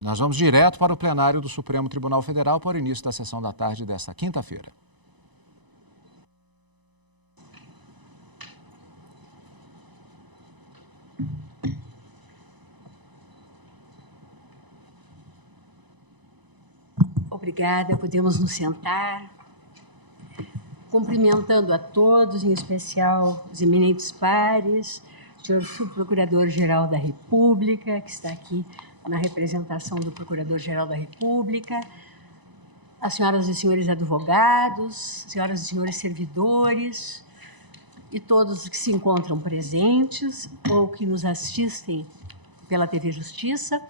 Nós vamos direto para o plenário do Supremo Tribunal Federal para o início da sessão da tarde desta quinta-feira. Obrigada, podemos nos sentar. Cumprimentando a todos, em especial os eminentes pares, o senhor Subprocurador-Geral da República, que está aqui na representação do Procurador-Geral da República, as senhoras e senhores advogados, senhoras e senhores servidores e todos os que se encontram presentes ou que nos assistem pela TV Justiça.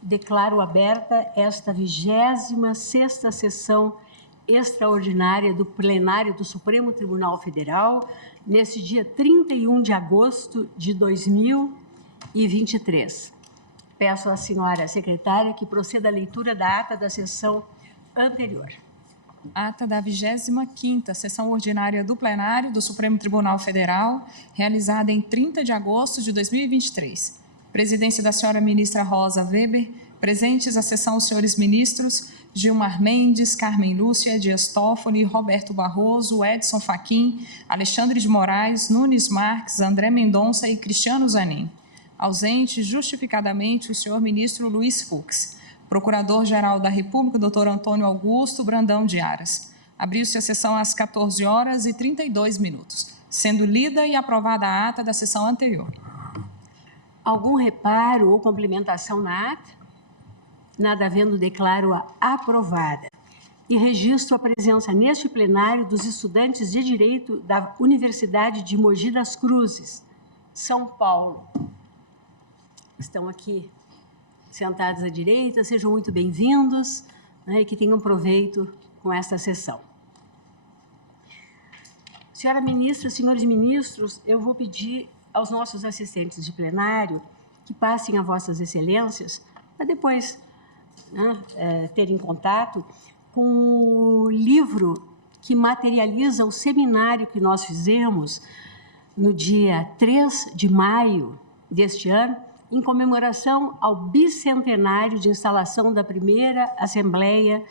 Declaro aberta esta 26ª sessão extraordinária do plenário do Supremo Tribunal Federal, nesse dia 31 de agosto de 2023. Peço à senhora secretária que proceda à leitura da ata da sessão anterior. Ata da 25ª sessão ordinária do plenário do Supremo Tribunal Federal, realizada em 30 de agosto de 2023. Presidência da senhora ministra Rosa Weber. Presentes à sessão os senhores ministros Gilmar Mendes, Carmen Lúcia, Dias Toffoli, Roberto Barroso, Edson Fachin, Alexandre de Moraes, Nunes Marques, André Mendonça e Cristiano Zanin. Ausente, justificadamente, o senhor ministro Luiz Fux. Procurador-Geral da República, doutor Antônio Augusto Brandão de Aras. Abriu-se a sessão às 14h32, sendo lida e aprovada a ata da sessão anterior. Algum reparo ou complementação na ata? Nada havendo, declaro-a aprovada. E registro a presença neste plenário dos estudantes de Direito da Universidade de Mogi das Cruzes, São Paulo. Estão aqui sentados à direita, sejam muito bem-vindos, né, e que tenham proveito com esta sessão. Senhora ministra, senhores ministros, eu vou pedir aos nossos assistentes de plenário que passem a vossas excelências para depois terem contato com o livro que materializa o seminário que nós fizemos no dia 3 de maio deste ano, em comemoração ao bicentenário de instalação da primeira Assembleia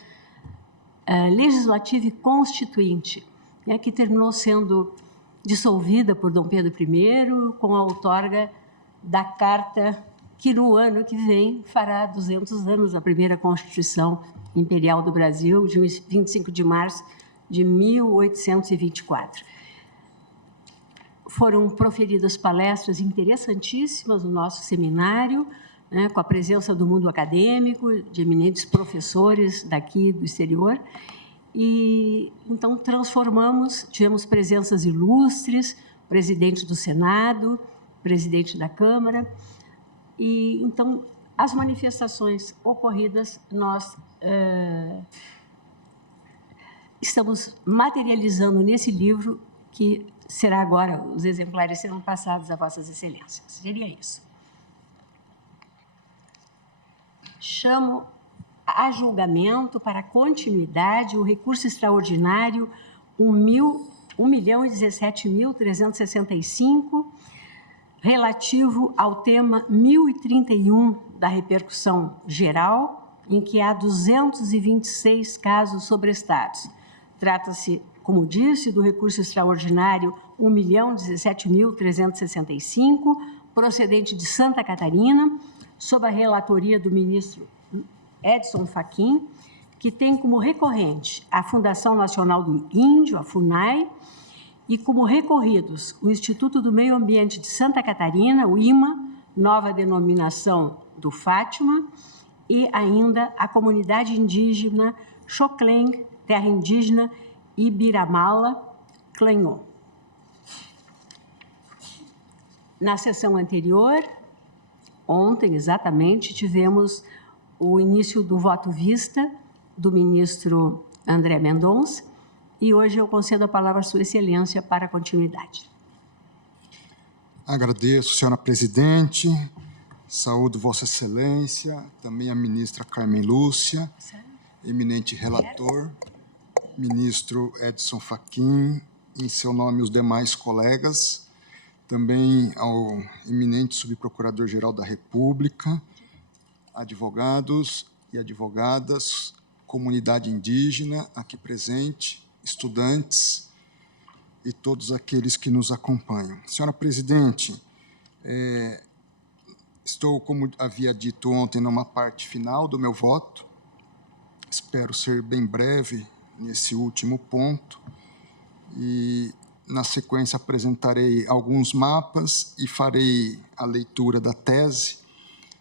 Legislativa e Constituinte, né, que terminou sendo dissolvida por Dom Pedro I com a outorga da Carta que no ano que vem fará 200 anos da primeira Constituição Imperial do Brasil, de 25 de março de 1824. Foram proferidas palestras interessantíssimas no nosso seminário, né, com a presença do mundo acadêmico, de eminentes professores daqui do exterior, e então tivemos presenças ilustres, presidente do Senado, presidente da Câmara, e então as manifestações ocorridas nós estamos materializando nesse livro que será agora, os exemplares serão passados a vossas excelências. Seria isso. Chamo a julgamento para continuidade o recurso extraordinário 1.017.365, relativo ao tema 1031 da repercussão geral, em que há 226 casos sobrestados. Trata-se, como disse, do recurso extraordinário 1.017.365, procedente de Santa Catarina, sob a relatoria do ministro Edson Fachin, que tem como recorrente a Fundação Nacional do Índio, a FUNAI, e como recorridos o Instituto do Meio Ambiente de Santa Catarina, o IMA, nova denominação do Fátima, e ainda a comunidade indígena Xocleng, terra indígena Ibiramala, Clenhon. Na sessão anterior, ontem exatamente, tivemos o início do voto vista do ministro André Mendonça, e hoje eu concedo a palavra à sua excelência para a continuidade. Agradeço, senhora presidente, saúdo vossa excelência, também a ministra Carmen Lúcia, eminente relator, ministro Edson Fachin, em seu nome os demais colegas, também ao eminente subprocurador-geral da República, advogados e advogadas, comunidade indígena aqui presente, estudantes e todos aqueles que nos acompanham. Senhora Presidente, estou, como havia dito ontem, numa parte final do meu voto. Espero ser bem breve nesse último ponto e, na sequência, apresentarei alguns mapas e farei a leitura da tese.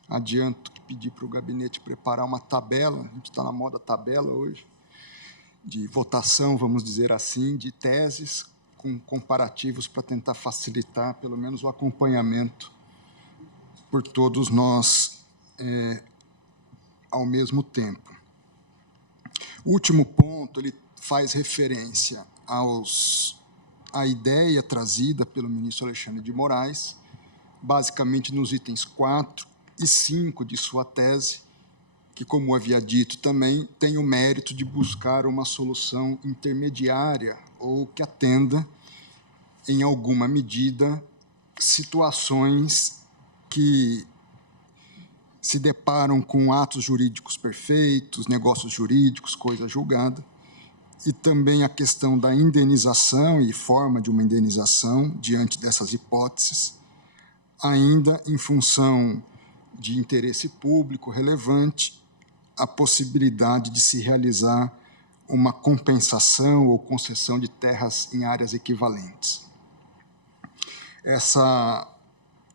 Adianto que pedi para o gabinete preparar uma tabela, a gente está na moda tabela hoje, de votação, vamos dizer assim, de teses, com comparativos para tentar facilitar, pelo menos, o acompanhamento por todos nós ao mesmo tempo. O último ponto, ele faz referência à ideia trazida pelo ministro Alexandre de Moraes, basicamente nos itens 4 e 5 de sua tese, que, como havia dito também, tem o mérito de buscar uma solução intermediária ou que atenda, em alguma medida, situações que se deparam com atos jurídicos perfeitos, negócios jurídicos, coisa julgada, e também a questão da indenização e forma de uma indenização diante dessas hipóteses, ainda em função de interesse público relevante, a possibilidade de se realizar uma compensação ou concessão de terras em áreas equivalentes. Essa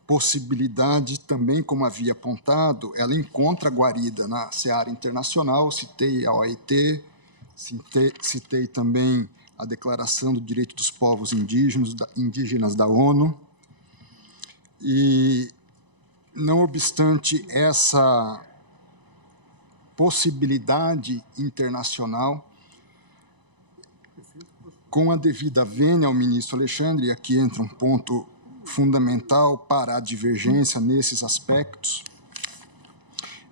possibilidade também, como havia apontado, ela encontra guarida na seara internacional, citei a OIT, citei também a Declaração do Direito dos Povos Indígenas da ONU, e, não obstante essa possibilidade internacional, com a devida vênia ao ministro Alexandre, e aqui entra um ponto fundamental para a divergência nesses aspectos,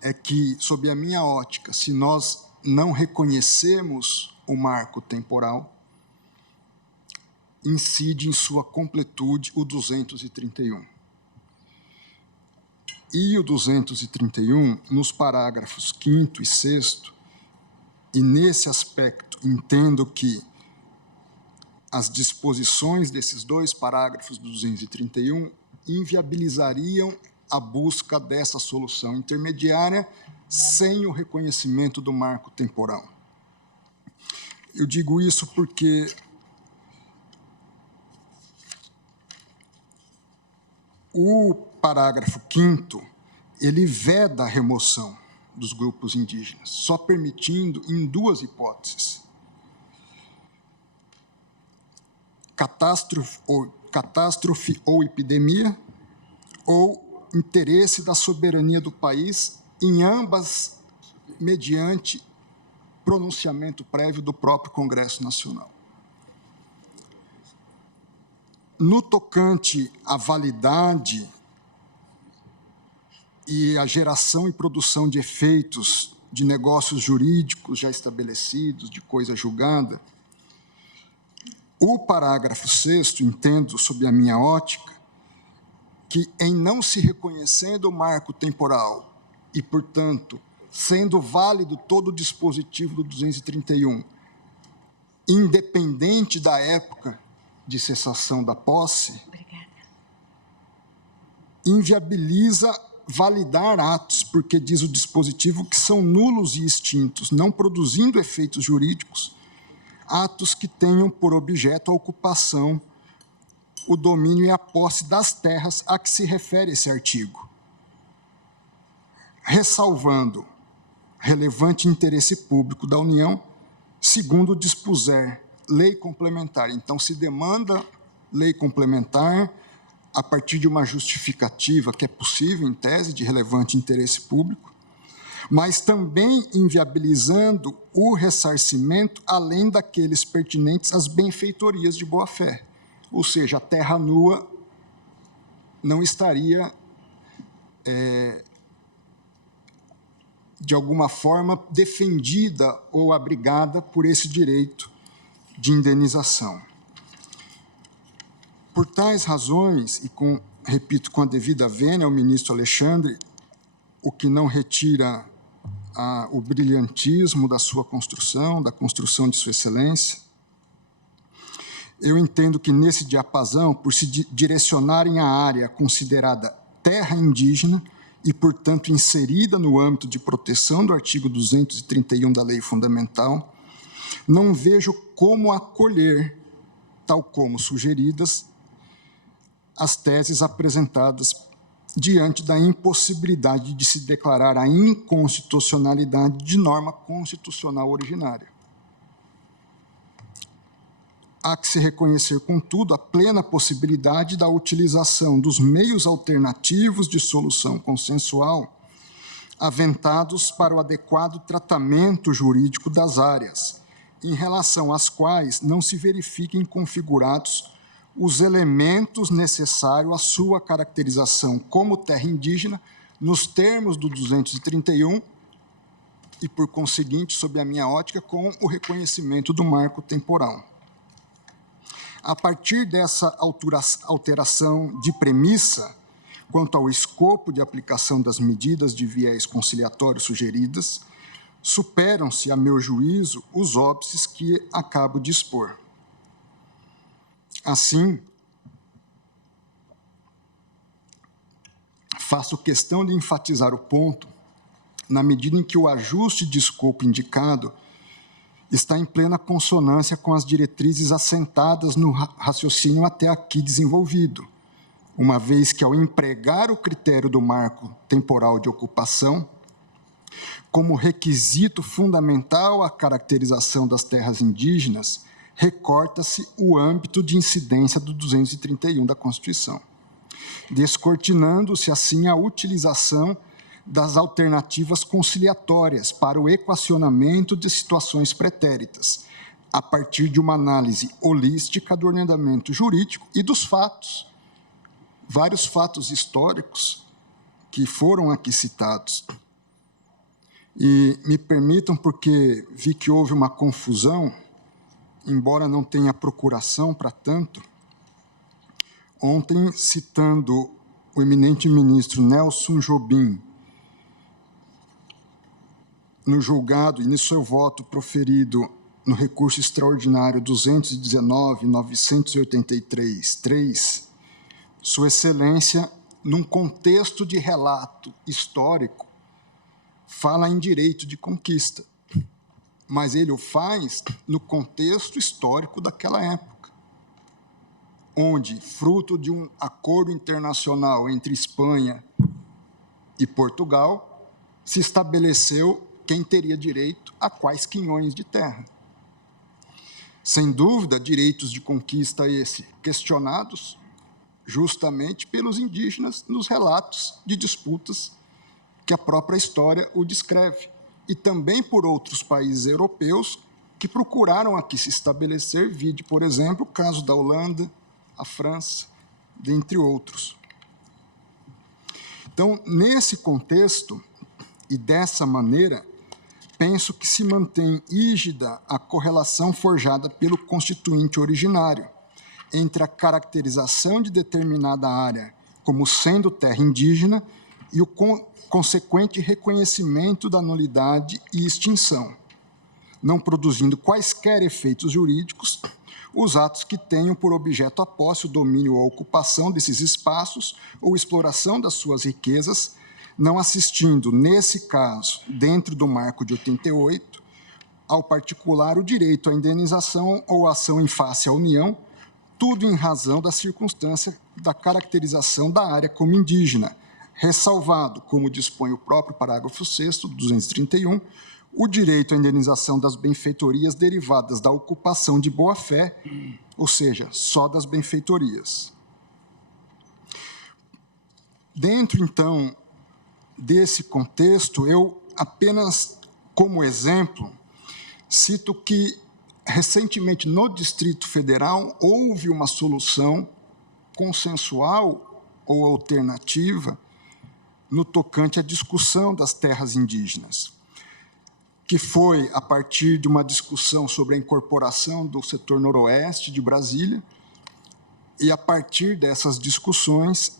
é que, sob a minha ótica, se nós não reconhecemos o marco temporal, incide em sua completude o 231. E o 231, nos parágrafos 5º e 6º, e nesse aspecto entendo que as disposições desses dois parágrafos do 231 inviabilizariam a busca dessa solução intermediária sem o reconhecimento do marco temporal. Eu digo isso porque o parágrafo 5º, ele veda a remoção dos grupos indígenas, só permitindo em duas hipóteses: catástrofe ou epidemia, ou interesse da soberania do país, em ambas mediante pronunciamento prévio do próprio Congresso Nacional. No tocante à validade e à geração e produção de efeitos de negócios jurídicos já estabelecidos, de coisa julgada, o parágrafo 6º, entendo, sob a minha ótica, que, em não se reconhecendo o marco temporal e, portanto, sendo válido todo o dispositivo do 231, independente da época de cessação da posse, inviabiliza validar atos, porque diz o dispositivo que são nulos e extintos, não produzindo efeitos jurídicos, atos que tenham por objeto a ocupação, o domínio e a posse das terras a que se refere esse artigo, ressalvando relevante interesse público da União, segundo dispuser lei complementar. Então, se demanda lei complementar a partir de uma justificativa que é possível, em tese, de relevante interesse público, mas também inviabilizando o ressarcimento além daqueles pertinentes às benfeitorias de boa-fé. Ou seja, a terra nua não estaria, de alguma forma, defendida ou abrigada por esse direito de indenização. Por tais razões, e repito, com a devida vênia ao ministro Alexandre, o que não retira o brilhantismo da sua construção, da construção de Sua Excelência. Eu entendo que, nesse diapasão, por se direcionarem à área considerada terra indígena e, portanto, inserida no âmbito de proteção do artigo 231 da Lei Fundamental, não vejo como acolher, tal como sugeridas, as teses apresentadas diante da impossibilidade de se declarar a inconstitucionalidade de norma constitucional originária. Há que se reconhecer, contudo, a plena possibilidade da utilização dos meios alternativos de solução consensual aventados para o adequado tratamento jurídico das áreas, em relação às quais não se verifiquem configurados os elementos necessários à sua caracterização como terra indígena nos termos do 231 e, por conseguinte, sob a minha ótica, com o reconhecimento do marco temporal. A partir dessa alteração de premissa, quanto ao escopo de aplicação das medidas de viés conciliatório sugeridas, superam-se, a meu juízo, os óbices que acabo de expor. Assim, faço questão de enfatizar o ponto, na medida em que o ajuste de escopo indicado está em plena consonância com as diretrizes assentadas no raciocínio até aqui desenvolvido, uma vez que, ao empregar o critério do marco temporal de ocupação, como requisito fundamental à caracterização das terras indígenas, recorta-se o âmbito de incidência do 231 da Constituição, descortinando-se, assim, a utilização das alternativas conciliatórias para o equacionamento de situações pretéritas, a partir de uma análise holística do ordenamento jurídico e dos fatos, vários fatos históricos que foram aqui citados. E me permitam, porque vi que houve uma confusão, embora não tenha procuração para tanto, ontem, citando o eminente ministro Nelson Jobim, no julgado e no seu voto proferido no recurso extraordinário 219.983.3, Sua Excelência, num contexto de relato histórico, fala em direito de conquista, mas ele o faz no contexto histórico daquela época, onde, fruto de um acordo internacional entre Espanha e Portugal, se estabeleceu quem teria direito a quais quinhões de terra. Sem dúvida, direitos de conquista esses questionados justamente pelos indígenas nos relatos de disputas que a própria história o descreve, e também por outros países europeus que procuraram aqui se estabelecer, vide, por exemplo, o caso da Holanda, a França, dentre outros. Então, nesse contexto, e dessa maneira, penso que se mantém rígida a correlação forjada pelo constituinte originário entre a caracterização de determinada área como sendo terra indígena e o consequente reconhecimento da nulidade e extinção, não produzindo quaisquer efeitos jurídicos os atos que tenham por objeto a posse, o domínio ou a ocupação desses espaços ou exploração das suas riquezas, não assistindo, nesse caso, dentro do marco de 88, ao particular o direito à indenização ou ação em face à União, tudo em razão da circunstância da caracterização da área como indígena, ressalvado, como dispõe o próprio parágrafo 6º do 231, o direito à indenização das benfeitorias derivadas da ocupação de boa-fé, ou seja, só das benfeitorias. Dentro, então, desse contexto, eu apenas, como exemplo, cito que, recentemente, no Distrito Federal, houve uma solução consensual ou alternativa no tocante à discussão das terras indígenas, que foi a partir de uma discussão sobre a incorporação do setor noroeste de Brasília, e a partir dessas discussões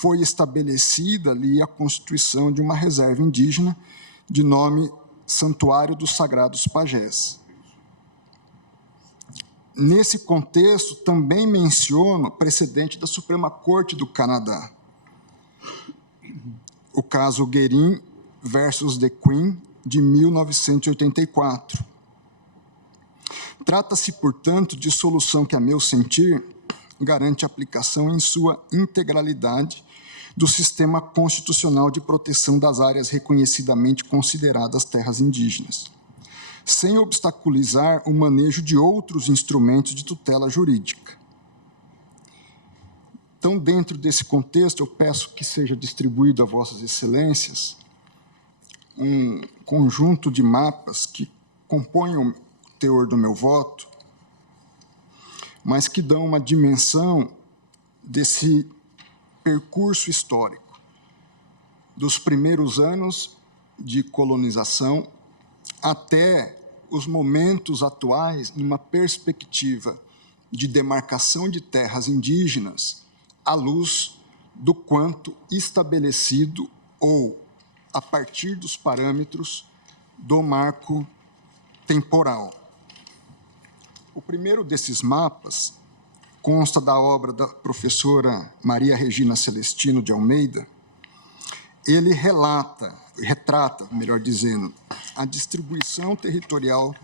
foi estabelecida ali a constituição de uma reserva indígena de nome Santuário dos Sagrados Pajés. Nesse contexto, também menciono precedente da Suprema Corte do Canadá, o caso Guerin versus The Queen, de 1984. Trata-se, portanto, de solução que, a meu sentir, garante aplicação em sua integralidade do sistema constitucional de proteção das áreas reconhecidamente consideradas terras indígenas, sem obstaculizar o manejo de outros instrumentos de tutela jurídica. Então, dentro desse contexto, eu peço que seja distribuído a Vossas Excelências um conjunto de mapas que compõem o teor do meu voto, mas que dão uma dimensão desse percurso histórico, dos primeiros anos de colonização até os momentos atuais, numa perspectiva de demarcação de terras indígenas, à luz do quanto estabelecido ou a partir dos parâmetros do marco temporal. O primeiro desses mapas consta da obra da professora Maria Regina Celestino de Almeida. Ele retrata, melhor dizendo, a distribuição territorial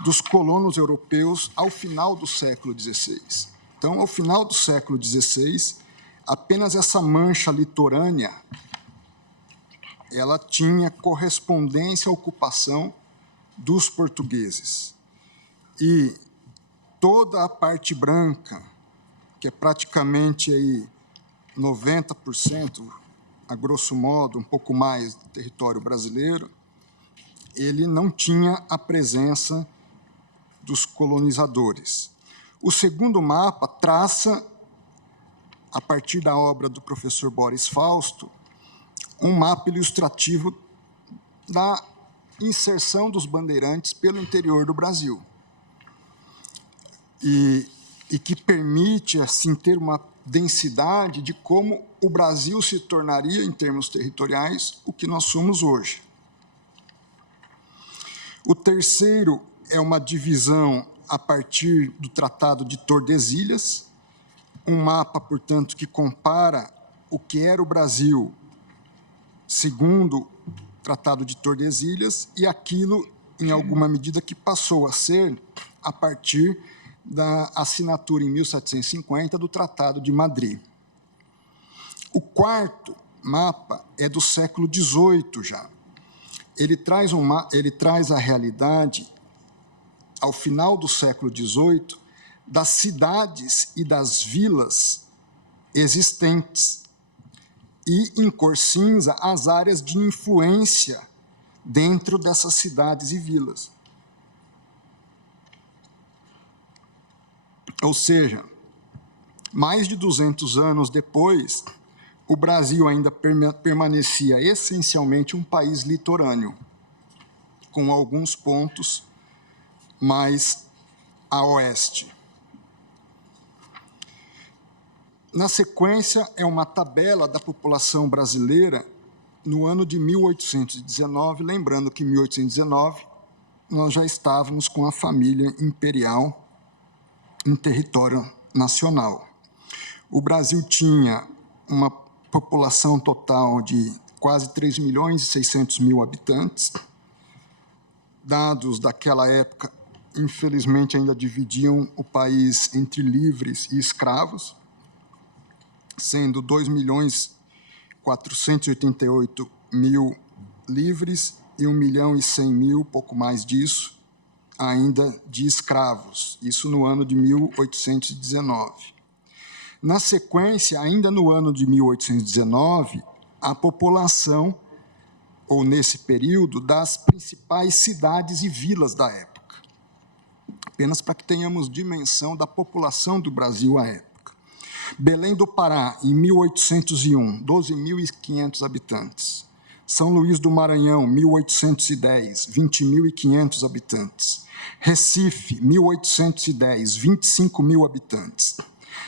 dos colonos europeus ao final do século XVI. Então, ao final do século XVI, apenas essa mancha litorânea, ela tinha correspondência à ocupação dos portugueses. E toda a parte branca, que é praticamente aí 90%, a grosso modo, um pouco mais do território brasileiro, ele não tinha a presença dos colonizadores. O segundo mapa traça, a partir da obra do professor Boris Fausto, um mapa ilustrativo da inserção dos bandeirantes pelo interior do Brasil. E que permite, assim, ter uma densidade de como o Brasil se tornaria, em termos territoriais, o que nós somos hoje. O terceiro é uma divisão a partir do Tratado de Tordesilhas, um mapa, portanto, que compara o que era o Brasil segundo o Tratado de Tordesilhas e aquilo, em alguma medida, que passou a ser a partir da assinatura em 1750 do Tratado de Madrid. O quarto mapa é do século XVIII já. Ele traz a realidade, ao final do século XVIII, das cidades e das vilas existentes e, em cor cinza, as áreas de influência dentro dessas cidades e vilas. Ou seja, mais de 200 anos depois, o Brasil ainda permanecia essencialmente um país litorâneo, com alguns pontos mais a oeste. Na sequência, é uma tabela da população brasileira no ano de 1819, lembrando que em 1819 nós já estávamos com a família imperial em território nacional. O Brasil tinha uma população total de quase 3.600.000 habitantes. Dados daquela época, infelizmente, ainda dividiam o país entre livres e escravos, sendo 2.488.000 livres e 1.100.000, pouco mais disso, ainda de escravos, isso no ano de 1819. Na sequência, ainda no ano de 1819, a população, ou nesse período, das principais cidades e vilas da época, apenas para que tenhamos dimensão da população do Brasil à época. Belém do Pará, em 1801, 12.500 habitantes. São Luís do Maranhão, 1810, 20.500 habitantes. Recife, 1810, 25.000 habitantes.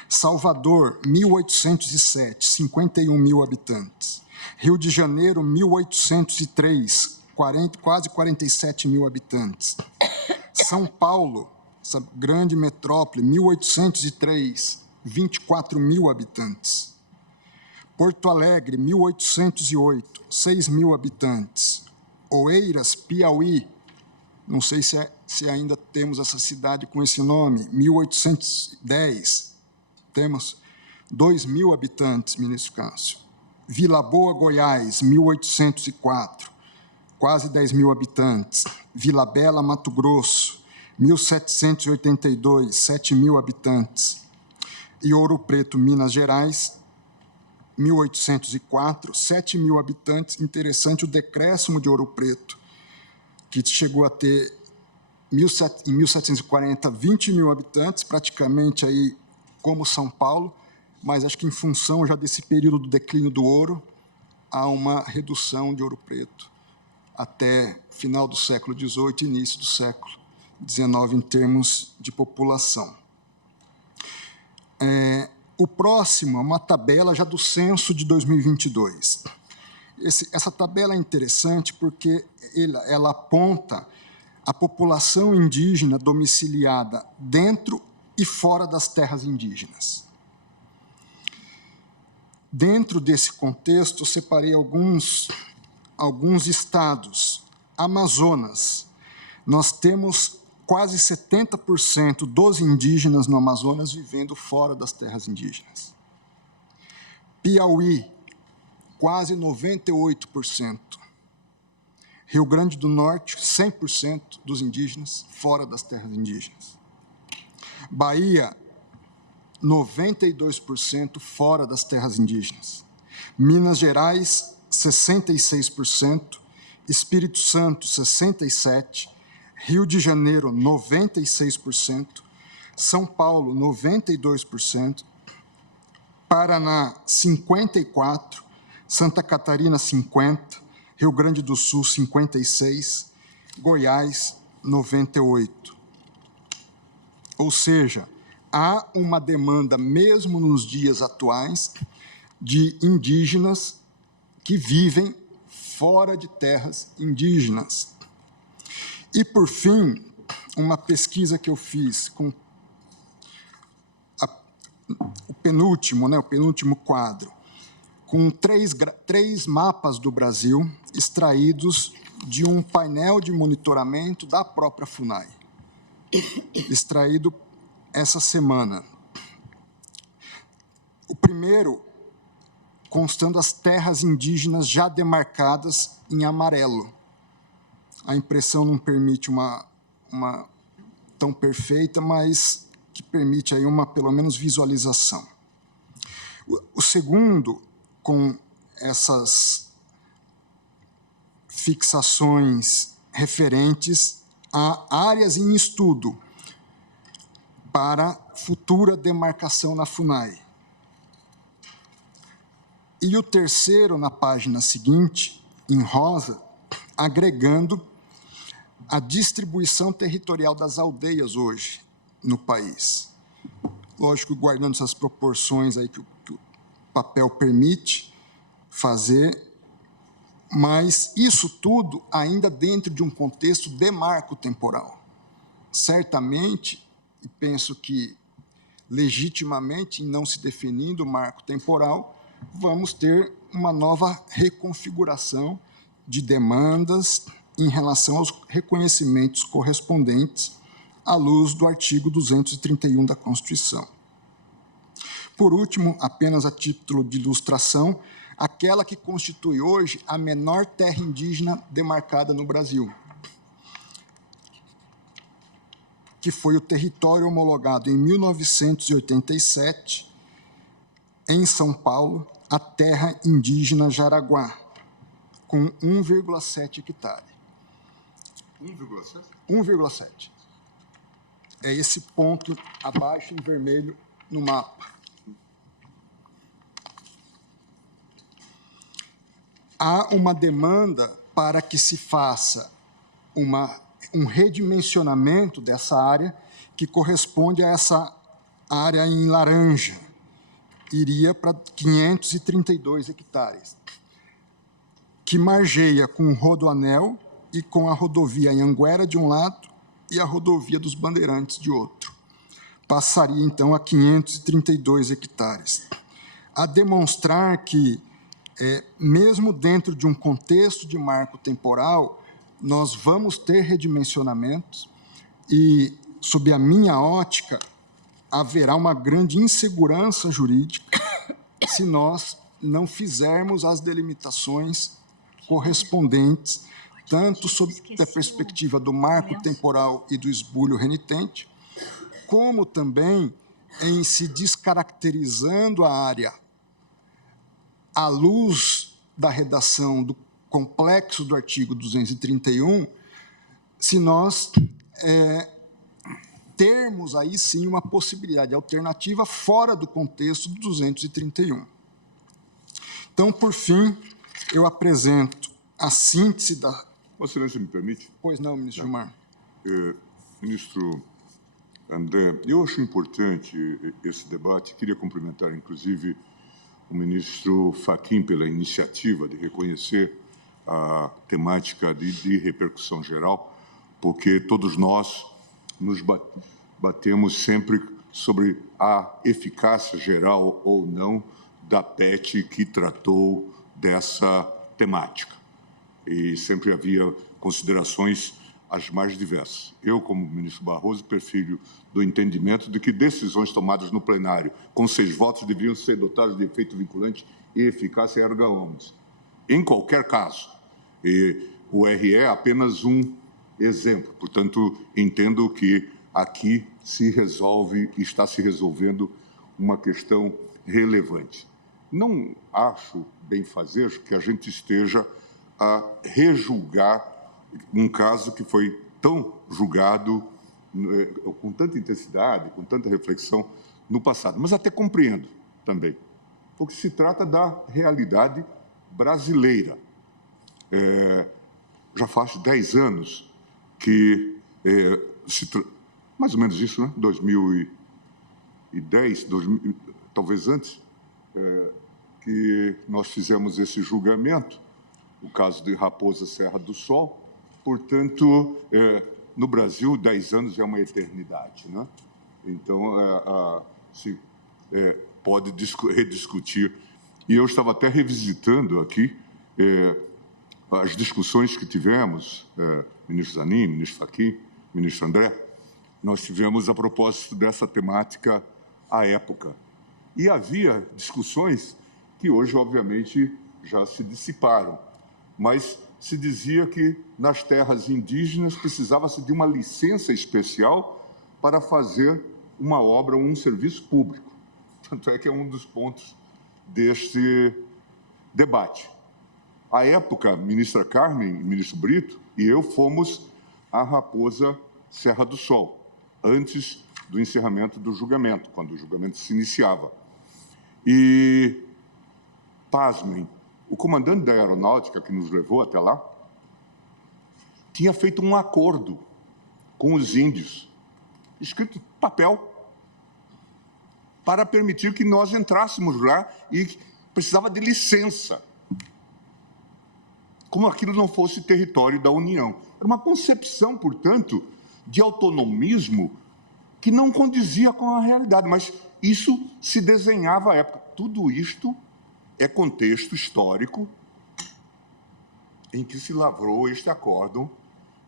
Salvador, 1807, 51 mil habitantes. Rio de Janeiro, 1803, quase 47 mil habitantes. São Paulo, essa grande metrópole, 1803, 24 mil habitantes. Porto Alegre, 1808, 6 mil habitantes. Oeiras, Piauí, não sei se ainda temos essa cidade com esse nome, 1810, temos 2 mil habitantes, ministro Cássio. Vila Boa, Goiás, 1804, quase 10 mil habitantes. Vila Bela, Mato Grosso, 1782, 7 mil habitantes. E Ouro Preto, Minas Gerais, 1804, 7 mil habitantes. Interessante o decréscimo de Ouro Preto, que chegou a ter, em 1740, 20 mil habitantes, praticamente aí como São Paulo, mas acho que em função já desse período do declínio do ouro, há uma redução de Ouro Preto até final do século XVIII e início do século XIX em termos de população. O próximo é uma tabela já do censo de 2022. Essa tabela é interessante porque ela aponta a população indígena domiciliada dentro e fora das terras indígenas. Dentro desse contexto, eu separei alguns estados. Amazonas, nós temos quase 70% dos indígenas no Amazonas vivendo fora das terras indígenas. Piauí, quase 98%. Rio Grande do Norte, 100% dos indígenas fora das terras indígenas. Bahia, 92% fora das terras indígenas. Minas Gerais, 66%. Espírito Santo, 67%. Rio de Janeiro, 96%. São Paulo, 92%. Paraná, 54%. Santa Catarina, 50%. Rio Grande do Sul, 56%. Goiás, 98%. Ou seja, há uma demanda, mesmo nos dias atuais, de indígenas que vivem fora de terras indígenas. E, por fim, uma pesquisa que eu fiz com o penúltimo quadro, com três mapas do Brasil extraídos de um painel de monitoramento da própria FUNAI, extraído essa semana. O primeiro, constando as terras indígenas já demarcadas em amarelo. A impressão não permite uma tão perfeita, mas que permite aí pelo menos, visualização. O segundo, com essas fixações referentes a áreas em estudo para futura demarcação na FUNAI. E o terceiro, na página seguinte, em rosa, agregando a distribuição territorial das aldeias hoje no país. Lógico, guardando essas proporções aí que o papel permite fazer, mas isso tudo ainda dentro de um contexto de marco temporal. Certamente, e penso que legitimamente, em não se definindo o marco temporal, vamos ter uma nova reconfiguração de demandas em relação aos reconhecimentos correspondentes à luz do artigo 231 da Constituição. Por último, apenas a título de ilustração, aquela que constitui hoje a menor terra indígena demarcada no Brasil, que foi o território homologado em 1987, em São Paulo, a terra indígena Jaraguá, com 1,7 hectare. 1,7? 1,7. É esse ponto abaixo em vermelho no mapa. Há uma demanda para que se faça um redimensionamento dessa área que corresponde a essa A área em laranja iria para 532 hectares, que margeia com o Rodoanel e com a rodovia Anhanguera de um lado e a rodovia dos Bandeirantes de outro. Passaria, então, a 532 hectares. A demonstrar que, mesmo dentro de um contexto de marco temporal, nós vamos ter redimensionamentos e, sob a minha ótica, haverá uma grande insegurança jurídica se nós não fizermos as delimitações correspondentes, tanto sob a perspectiva do marco temporal e do esbulho renitente, como também em se descaracterizando a área à luz da redação do complexo do artigo 231, se nós termos aí sim uma possibilidade alternativa fora do contexto do 231. Então, por fim, eu apresento a síntese da... Vossa Excelência me permite? Pois não, ministro Gilmar. Ministro André, eu acho importante esse debate. Queria cumprimentar, inclusive, o ministro Fachin pela iniciativa de reconhecer a temática de repercussão geral, porque todos nós nos batemos sempre sobre a eficácia geral ou não da PEC que tratou dessa temática. E sempre havia considerações as mais diversas. Eu, como ministro Barroso, perfilho do entendimento de que decisões tomadas no plenário com 6 votos deveriam ser dotadas de efeito vinculante e eficácia erga omnes. Em qualquer caso, o RE é apenas um exemplo. Portanto, entendo que aqui se resolve, está se resolvendo uma questão relevante. Não acho bem fazer que a gente esteja a rejulgar um caso que foi tão julgado com tanta intensidade, com tanta reflexão no passado. Mas até compreendo também, porque se trata da realidade brasileira. Já faz 10 anos que, mais ou menos isso, né? 2010, talvez antes, que nós fizemos esse julgamento, o caso de Raposa Serra do Sol. Portanto, no Brasil, 10 anos é uma eternidade, né? Então, se pode rediscutir. E eu estava até revisitando aqui as discussões que tivemos, ministro Zanin, ministro Fachin, ministro André. Nós tivemos a propósito dessa temática à época. E havia discussões que hoje, obviamente, já se dissiparam. Mas se dizia que nas terras indígenas precisava-se de uma licença especial para fazer uma obra ou um serviço público. Tanto é que é um dos pontos deste debate. À época, a ministra Carmen, o ministro Brito e eu fomos à Raposa Serra do Sol, antes do encerramento do julgamento, quando o julgamento se iniciava. E, pasmem, o comandante da aeronáutica que nos levou até lá tinha feito um acordo com os índios, escrito em papel, para permitir que nós entrássemos lá e precisava de licença, como aquilo não fosse território da União. Era uma concepção, portanto, de autonomismo que não condizia com a realidade, mas isso se desenhava à época. Tudo isto é contexto histórico em que se lavrou este acórdão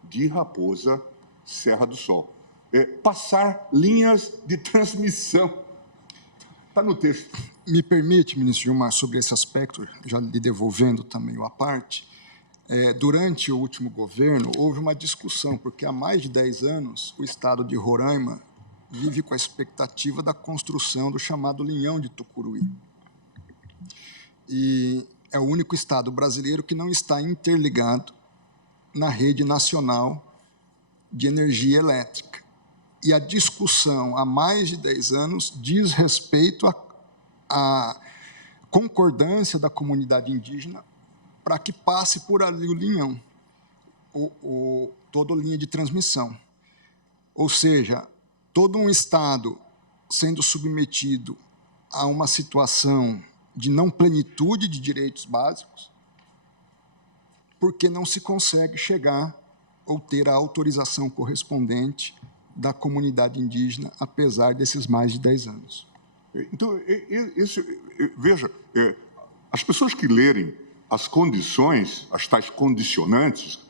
de Raposa Serra do Sol. Passar linhas de transmissão. Está no texto. Me permite, ministro Gilmar, sobre esse aspecto, já lhe devolvendo também o à parte, durante o último governo houve uma discussão, porque há mais de 10 anos o estado de Roraima vive com a expectativa da construção do chamado linhão de Tucuruí. E é o único estado brasileiro que não está interligado na rede nacional de energia elétrica. E a discussão há mais de 10 anos diz respeito à concordância da comunidade indígena para que passe por ali o linhão, toda a linha de transmissão. Ou seja, todo um estado sendo submetido a uma situação de não plenitude de direitos básicos, porque não se consegue chegar ou ter a autorização correspondente da comunidade indígena, apesar desses mais de 10 anos. Então, veja, as pessoas que lerem as condições, as tais condicionantes,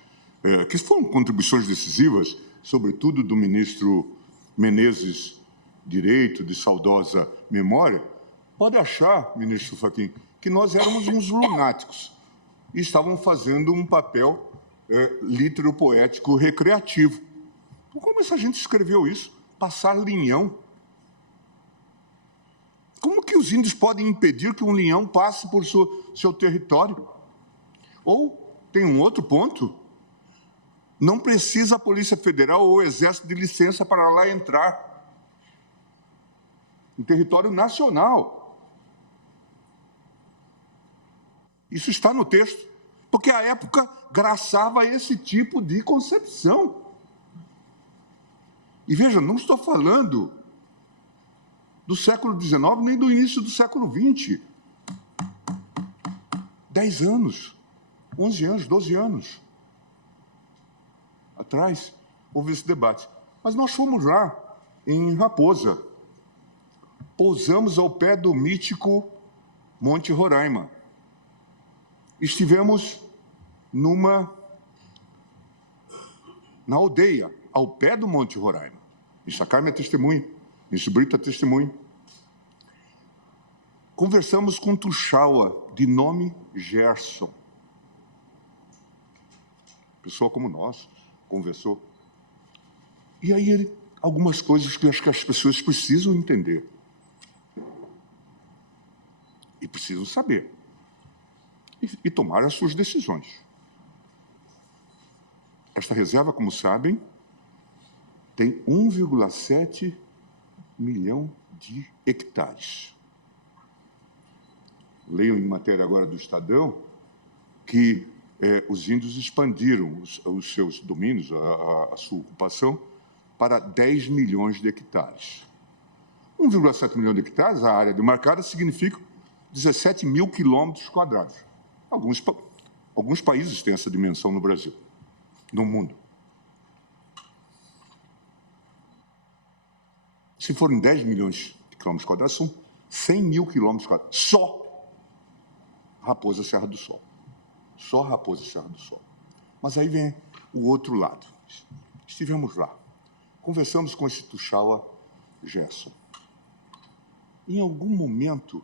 que foram contribuições decisivas, sobretudo do ministro Menezes Direito, de saudosa memória, pode achar, ministro Fachin, que nós éramos uns lunáticos e estavam fazendo um papel lítero-poético recreativo. Como essa gente escreveu isso? Passar linhão. Como que os índios podem impedir que um linhão passe por seu território? Ou, tem um outro ponto, não precisa a Polícia Federal ou o Exército de licença para lá entrar. Em território nacional. Isso está no texto, porque a época graçava esse tipo de concepção. E veja, não estou falando do século XIX nem do início do século XX. 10 anos, 11 anos, 12 anos atrás, houve esse debate. Mas nós fomos lá, em Raposa, pousamos ao pé do mítico Monte Roraima. Estivemos na aldeia, ao pé do Monte Roraima. Ministra Carmen é testemunha, ministro Brito é testemunha. Conversamos com um Tuxaua, de nome Gerson. Pessoa como nós, conversou. E aí, algumas coisas que eu acho que as pessoas precisam entender. E precisam saber. E tomar as suas decisões. Esta reserva, como sabem, tem 1,7 milhão de hectares. Leio em matéria agora do Estadão que os índios expandiram os seus domínios, a sua ocupação, para 10 milhões de hectares. 1,7 milhão de hectares, a área demarcada, significa 17 mil quilômetros quadrados. Alguns países têm essa dimensão no Brasil, no mundo. Se forem 10 milhões de quilômetros quadrados, são 100 mil quilômetros quadrados. Só Raposa Serra do Sol. Só Raposa Serra do Sol. Mas aí vem o outro lado. Estivemos lá. Conversamos com esse Tuxaua Gerson. Em algum momento,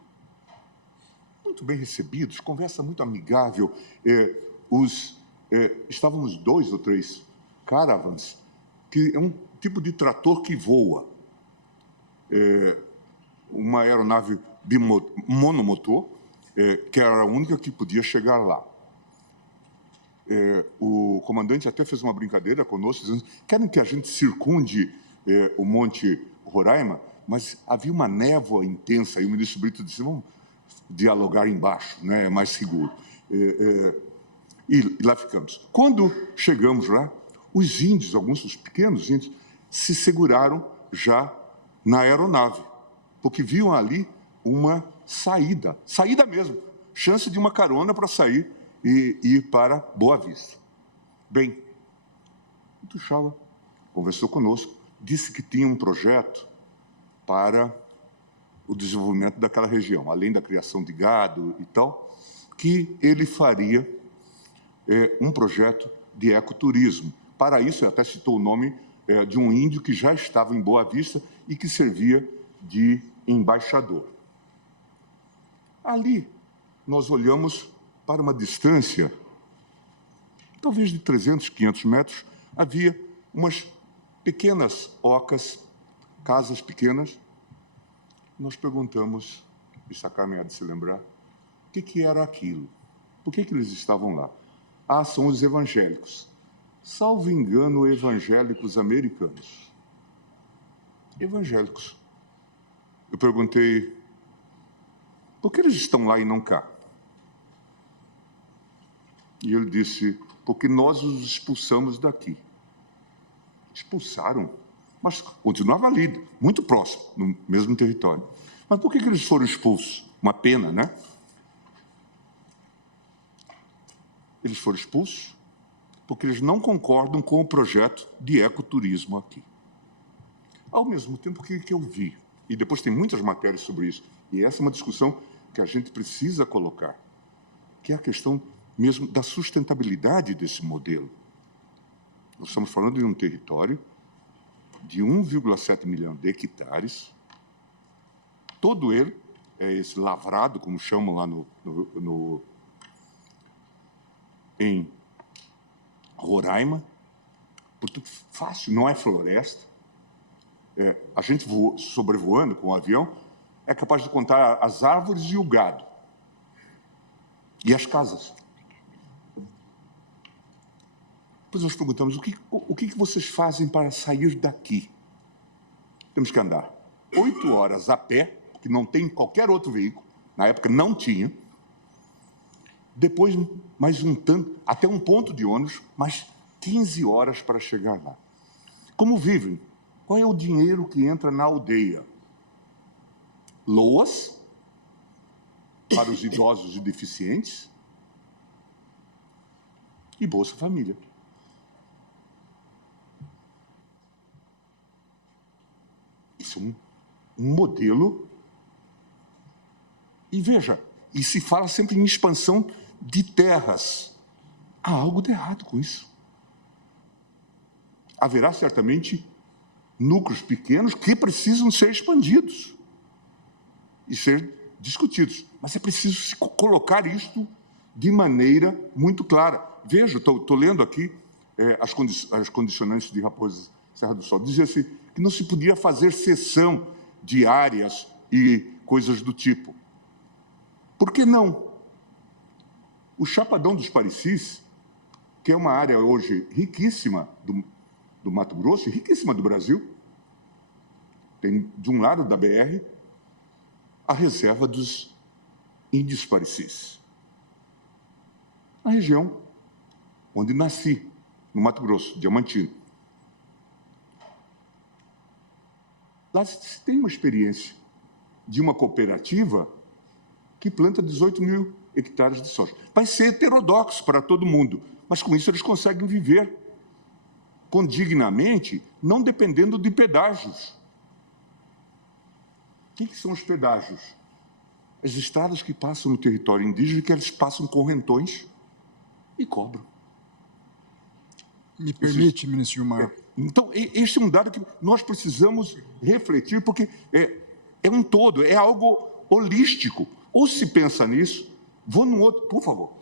muito bem recebidos, conversa muito amigável, estávamos 2 ou 3 caravans, que é um tipo de trator que voa. Uma aeronave monomotor, que era a única que podia chegar lá. O comandante até fez uma brincadeira conosco, dizendo: querem que a gente circunde o Monte Roraima? Mas havia uma névoa intensa, e o ministro Brito disse: vamos dialogar embaixo, né? É mais seguro. E lá ficamos. Quando chegamos lá, os índios, alguns dos pequenos índios, se seguraram já na aeronave, porque viam ali uma saída mesmo, chance de uma carona para sair e ir para Boa Vista. Bem, o Tuxaua conversou conosco, disse que tinha um projeto para o desenvolvimento daquela região, além da criação de gado e tal, que ele faria um projeto de ecoturismo. Para isso, ele até citou o nome de um índio que já estava em Boa Vista e que servia de embaixador. Ali, nós olhamos para uma distância, talvez de 300, 500 metros, havia umas pequenas ocas, casas pequenas. Nós perguntamos, Ministra Carmen há de se lembrar, o que era aquilo? Por que eles estavam lá? Ah, são os evangélicos. Salvo engano, evangélicos americanos. Evangélicos. Eu perguntei, por que eles estão lá e não cá? E ele disse, porque nós os expulsamos daqui. Expulsaram? mas continuava ali, muito próximo, no mesmo território. Mas por que eles foram expulsos? Uma pena, né? Eles foram expulsos porque eles não concordam com o projeto de ecoturismo aqui. Ao mesmo tempo, o que eu vi? E depois tem muitas matérias sobre isso, e essa é uma discussão que a gente precisa colocar, que é a questão mesmo da sustentabilidade desse modelo. Nós estamos falando de um território de 1,7 milhão de hectares, todo ele é esse lavrado, como chamam lá em Roraima, portanto, fácil, não é floresta. A gente sobrevoando com o avião é capaz de contar as árvores e o gado. E as casas. Depois nós perguntamos, o que vocês fazem para sair daqui? Temos que andar 8 horas a pé, porque não tem qualquer outro veículo. Na época não tinha. Depois, mais um tanto, até um ponto de ônibus, mais 15 horas para chegar lá. Como vivem? Qual é o dinheiro que entra na aldeia? Loas para os idosos e deficientes e Bolsa Família. Isso é um modelo. E veja, e se fala sempre em expansão de terras. Há algo de errado com isso. Haverá certamente núcleos pequenos que precisam ser expandidos e ser discutidos. Mas é preciso se colocar isto de maneira muito clara. Veja, estou lendo aqui as condicionantes de Raposa Serra do Sol. Dizia-se que não se podia fazer cessão de áreas e coisas do tipo. Por que não? O Chapadão dos Parecis, que é uma área hoje riquíssima do Mato Grosso, riquíssima do Brasil, tem de um lado da BR a reserva dos Índios Parecis. A região onde nasci, no Mato Grosso, Diamantino. Lá se tem uma experiência de uma cooperativa que planta 18 mil hectares de soja. Vai ser heterodoxo para todo mundo, mas com isso eles conseguem viver condignamente, não dependendo de pedágios. O que são os pedágios? As estradas que passam no território indígena, que eles passam correntões e cobram. Me permite, ministro Gilmar? Então, este é um dado que nós precisamos refletir, porque é um todo, é algo holístico. Ou se pensa nisso, vou num outro... Por favor.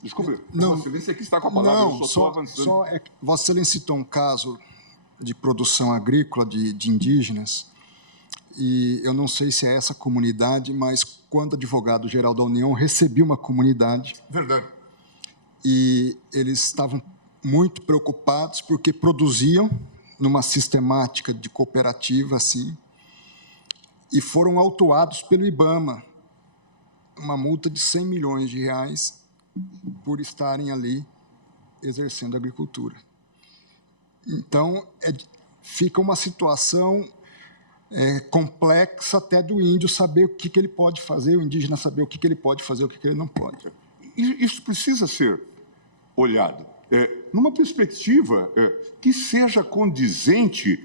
Desculpe, não, Vossa Excelência aqui está com a palavra, não, eu só estou avançando. Vossa Excelência citou um caso de produção agrícola de indígenas, e eu não sei se é essa comunidade, mas quando advogado-geral da União, recebi uma comunidade. Verdade. E eles estavam muito preocupados porque produziam numa sistemática de cooperativa assim, e foram autuados pelo IBAMA, uma multa de 100 milhões de reais por estarem ali exercendo agricultura. Então, fica uma situação complexa até do índio saber o que ele pode fazer, o indígena saber o que ele pode fazer, o que ele não pode. Isso precisa ser olhado numa perspectiva que seja condizente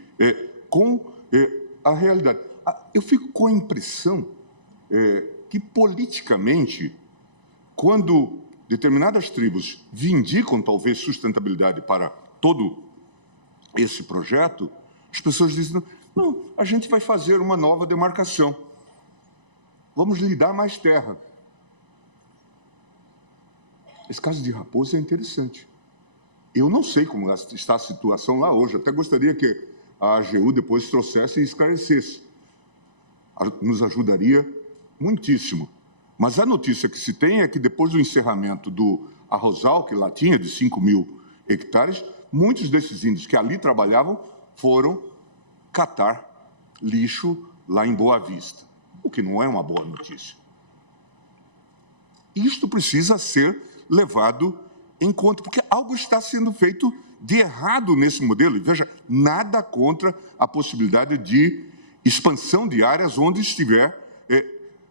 com a realidade. Eu fico com a impressão que, politicamente, quando determinadas tribos vindicam, talvez, sustentabilidade para todo esse projeto, as pessoas dizem, não, a gente vai fazer uma nova demarcação. Vamos lhe dar mais terra. Esse caso de Raposa é interessante. Eu não sei como está a situação lá hoje. Até gostaria que a AGU depois trouxesse e esclarecesse. Nos ajudaria muitíssimo. Mas a notícia que se tem é que depois do encerramento do arrozal, que lá tinha de 5 mil hectares, muitos desses índios que ali trabalhavam foram catar lixo lá em Boa Vista, o que não é uma boa notícia. Isto precisa ser levado em conta, porque algo está sendo feito de errado nesse modelo? E veja, nada contra a possibilidade de expansão de áreas onde estiver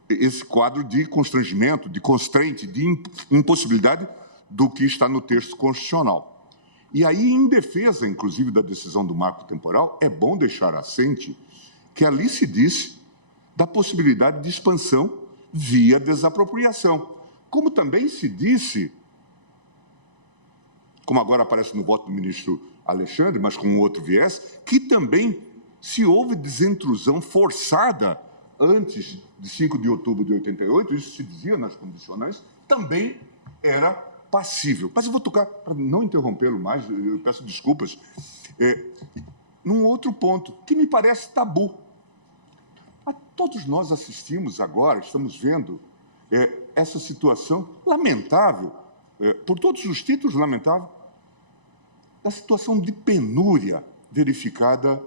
esse quadro de constrangimento, de constraint, de impossibilidade do que está no texto constitucional. E aí, em defesa, inclusive, da decisão do marco temporal, é bom deixar assente que ali se disse da possibilidade de expansão via desapropriação. Como também se disse, como agora aparece no voto do ministro Alexandre, mas com um outro viés, que também, se houve desintrusão forçada antes de 5 de outubro de 88, isso se dizia nas condicionais, também era passível. Mas eu vou tocar, para não interrompê-lo mais, eu peço desculpas, num outro ponto, que me parece tabu. Todos nós assistimos agora, estamos vendo essa situação lamentável, por todos os títulos, lamentável, da situação de penúria verificada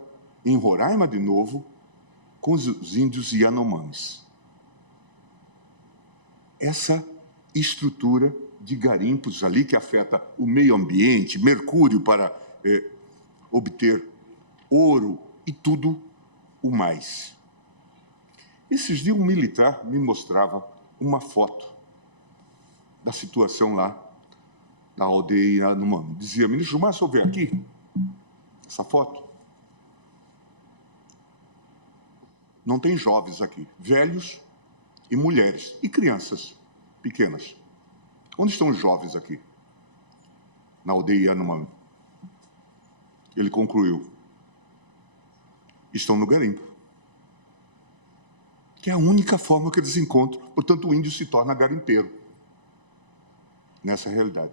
em Roraima, de novo, com os índios Yanomamis. Essa estrutura de garimpos ali que afeta o meio ambiente, mercúrio para obter ouro e tudo o mais. Esses dias um militar me mostrava uma foto da situação lá na aldeia Yanomami. Dizia, ministro Gilmar, se eu ver aqui essa foto, não tem jovens aqui, velhos e mulheres e crianças pequenas. Onde estão os jovens aqui? Na aldeia Yanomami. Ele concluiu, estão no garimpo, que é a única forma que eles encontram. Portanto, o índio se torna garimpeiro nessa realidade.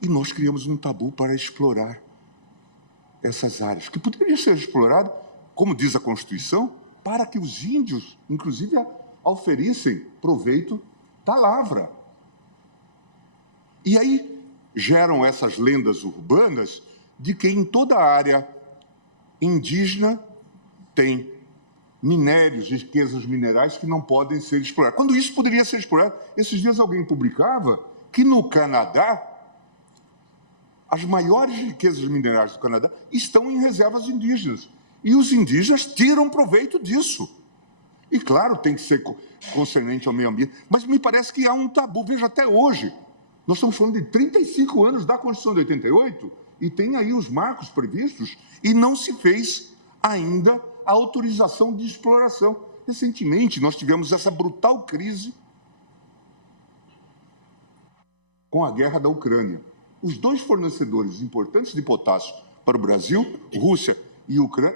E nós criamos um tabu para explorar essas áreas, que poderiam ser exploradas, como diz a Constituição, para que os índios, inclusive, oferissem proveito da lavra. E aí geram essas lendas urbanas de que em toda a área indígena tem minérios, riquezas minerais que não podem ser exploradas. Quando isso poderia ser explorado, esses dias alguém publicava que no Canadá, as maiores riquezas minerais do Canadá estão em reservas indígenas. E os indígenas tiram proveito disso. E, claro, tem que ser concernente ao meio ambiente, mas me parece que há um tabu. Veja, até hoje, nós estamos falando de 35 anos da Constituição de 88, e tem aí os marcos previstos, e não se fez ainda a autorização de exploração. Recentemente, nós tivemos essa brutal crise com a guerra da Ucrânia. Os dois fornecedores importantes de potássio para o Brasil, Rússia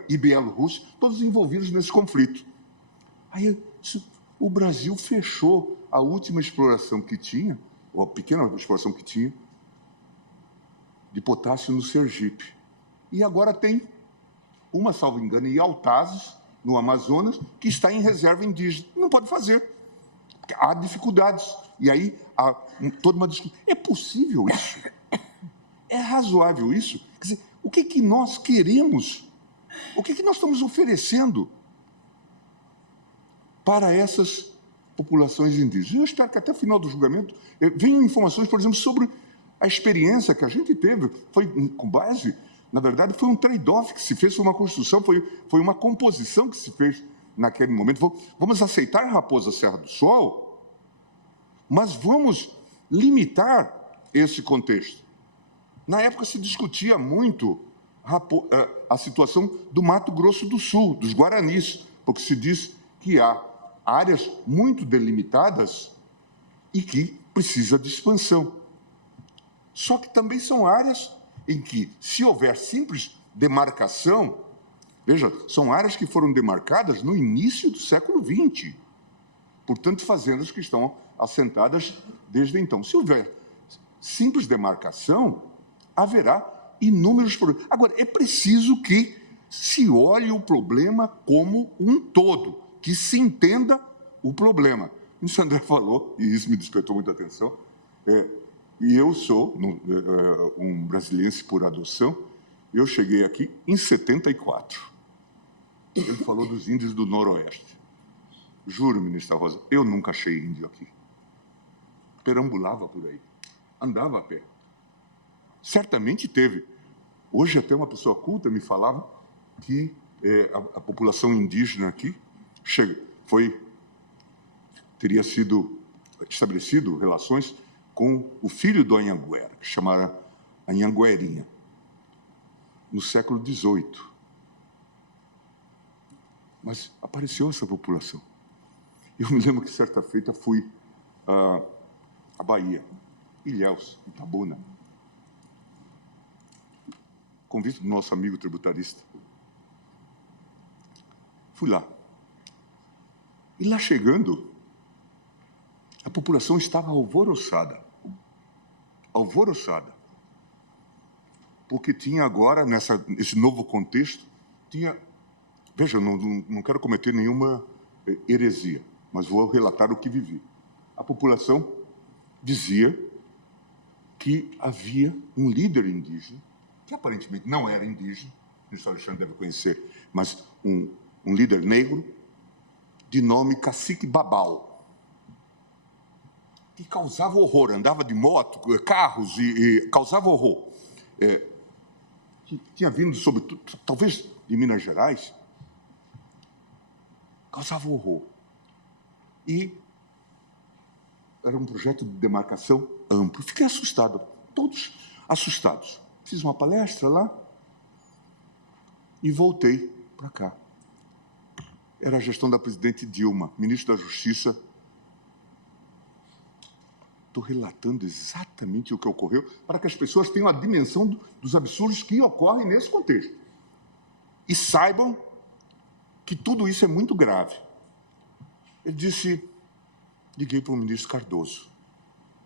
e Bielorrússia, todos envolvidos nesse conflito. Aí o Brasil fechou a última exploração que tinha, ou a pequena exploração que tinha, de potássio no Sergipe. E agora tem uma, salvo engano, em Altazes, no Amazonas, que está em reserva indígena. Não pode fazer. Há dificuldades. E aí há toda uma discussão. É possível isso? É razoável isso? Quer dizer, o que nós queremos? O que nós estamos oferecendo para essas populações indígenas? Eu espero que até o final do julgamento venham informações, por exemplo, sobre a experiência que a gente teve. Foi com base, na verdade, foi um trade-off que se fez, foi uma construção, foi uma composição que se fez naquele momento. Vamos aceitar Raposa Serra do Sol, mas vamos limitar esse contexto. Na época se discutia muito a situação do Mato Grosso do Sul, dos Guaranis, porque se diz que há áreas muito delimitadas e que precisa de expansão. Só que também são áreas em que, se houver simples demarcação, veja, são áreas que foram demarcadas no início do século XX, portanto, fazendas que estão assentadas desde então. Se houver simples demarcação, haverá inúmeros problemas. Agora, é preciso que se olhe o problema como um todo, que se entenda o problema. Isso o André falou, e isso me despertou muita atenção, e eu sou um brasiliense por adoção. Eu cheguei aqui em 74. Ele falou dos índios do Noroeste. Juro, ministra Rosa, eu nunca achei índio aqui. Perambulava por aí, andava a pé. Certamente teve. Hoje até uma pessoa culta me falava que a população indígena aqui teria sido estabelecido relações com o filho do Anhanguera, que chamara Anhanguerinha, no século XVIII. Mas apareceu essa população. Eu me lembro que certa feita fui à Bahia, Ilhéus, Itabuna, convite do nosso amigo tributarista. Fui lá. E lá chegando, a população estava alvoroçada. Alvoroçada. Porque tinha agora, nesse novo contexto, veja, não quero cometer nenhuma heresia, mas vou relatar o que vivi. A população dizia que havia um líder indígena, que aparentemente não era indígena, o ministro Alexandre deve conhecer, mas um líder negro, de nome Cacique Babau, que causava horror, andava de moto, carros, e causava horror. Tinha vindo, sobretudo, talvez de Minas Gerais, causava horror. E era um projeto de demarcação amplo. Fiquei assustado, todos assustados. Fiz uma palestra lá e voltei para cá. Era a gestão da presidente Dilma, ministro da Justiça. Estou relatando exatamente o que ocorreu para que as pessoas tenham a dimensão dos absurdos que ocorrem nesse contexto. E saibam que tudo isso é muito grave. Ele disse, liguei para o ministro Cardoso.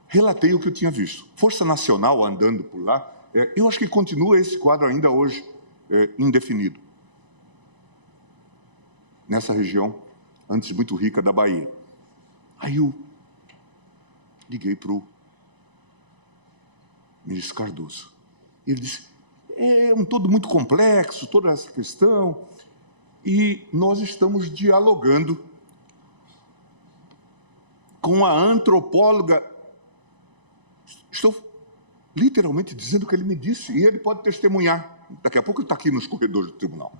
Relatei o que eu tinha visto. Força Nacional andando por lá. Eu acho que continua esse quadro ainda hoje indefinido. Nessa região, antes muito rica da Bahia. Aí eu liguei para o ministro Cardoso. Ele disse, é um todo muito complexo, toda essa questão, e nós estamos dialogando com a antropóloga. Estou literalmente dizendo o que ele me disse, e ele pode testemunhar. Daqui a pouco ele está aqui nos corredores do tribunal.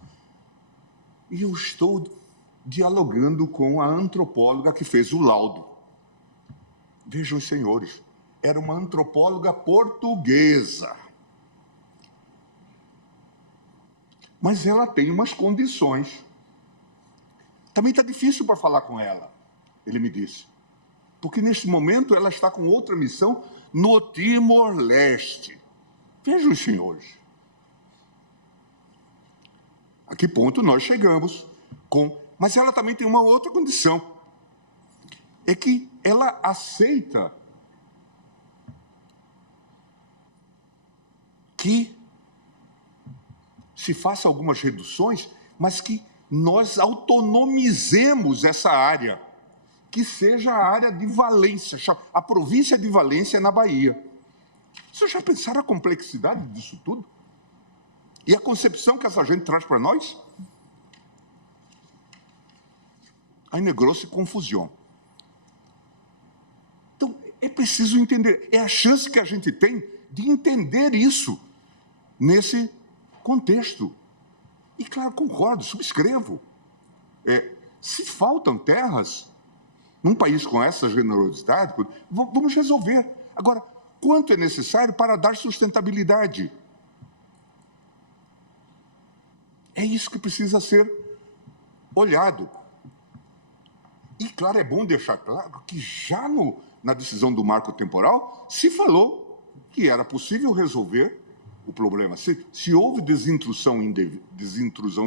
E eu estou dialogando com a antropóloga que fez o laudo. Vejam, os senhores, era uma antropóloga portuguesa. Mas ela tem umas condições. Também está difícil para falar com ela, ele me disse. Porque, neste momento, ela está com outra missão no Timor-Leste. Vejam, os senhores. A que ponto nós chegamos com... Mas ela também tem uma outra condição. É que ela aceita que se faça algumas reduções, mas que nós autonomizemos essa área, que seja a área de Valência, a província de Valência na Bahia. Vocês já pensaram a complexidade disso tudo? E a concepção que essa gente traz para nós? Aí negrou-se confusão. Então, é preciso entender. É a chance que a gente tem de entender isso nesse contexto. E, claro, concordo, subscrevo. Se faltam terras, num país com essa generosidade, vamos resolver. Agora, quanto é necessário para dar sustentabilidade? É isso que precisa ser olhado. E, claro, é bom deixar claro que já na decisão do marco temporal se falou que era possível resolver o problema. Se houve desintrusão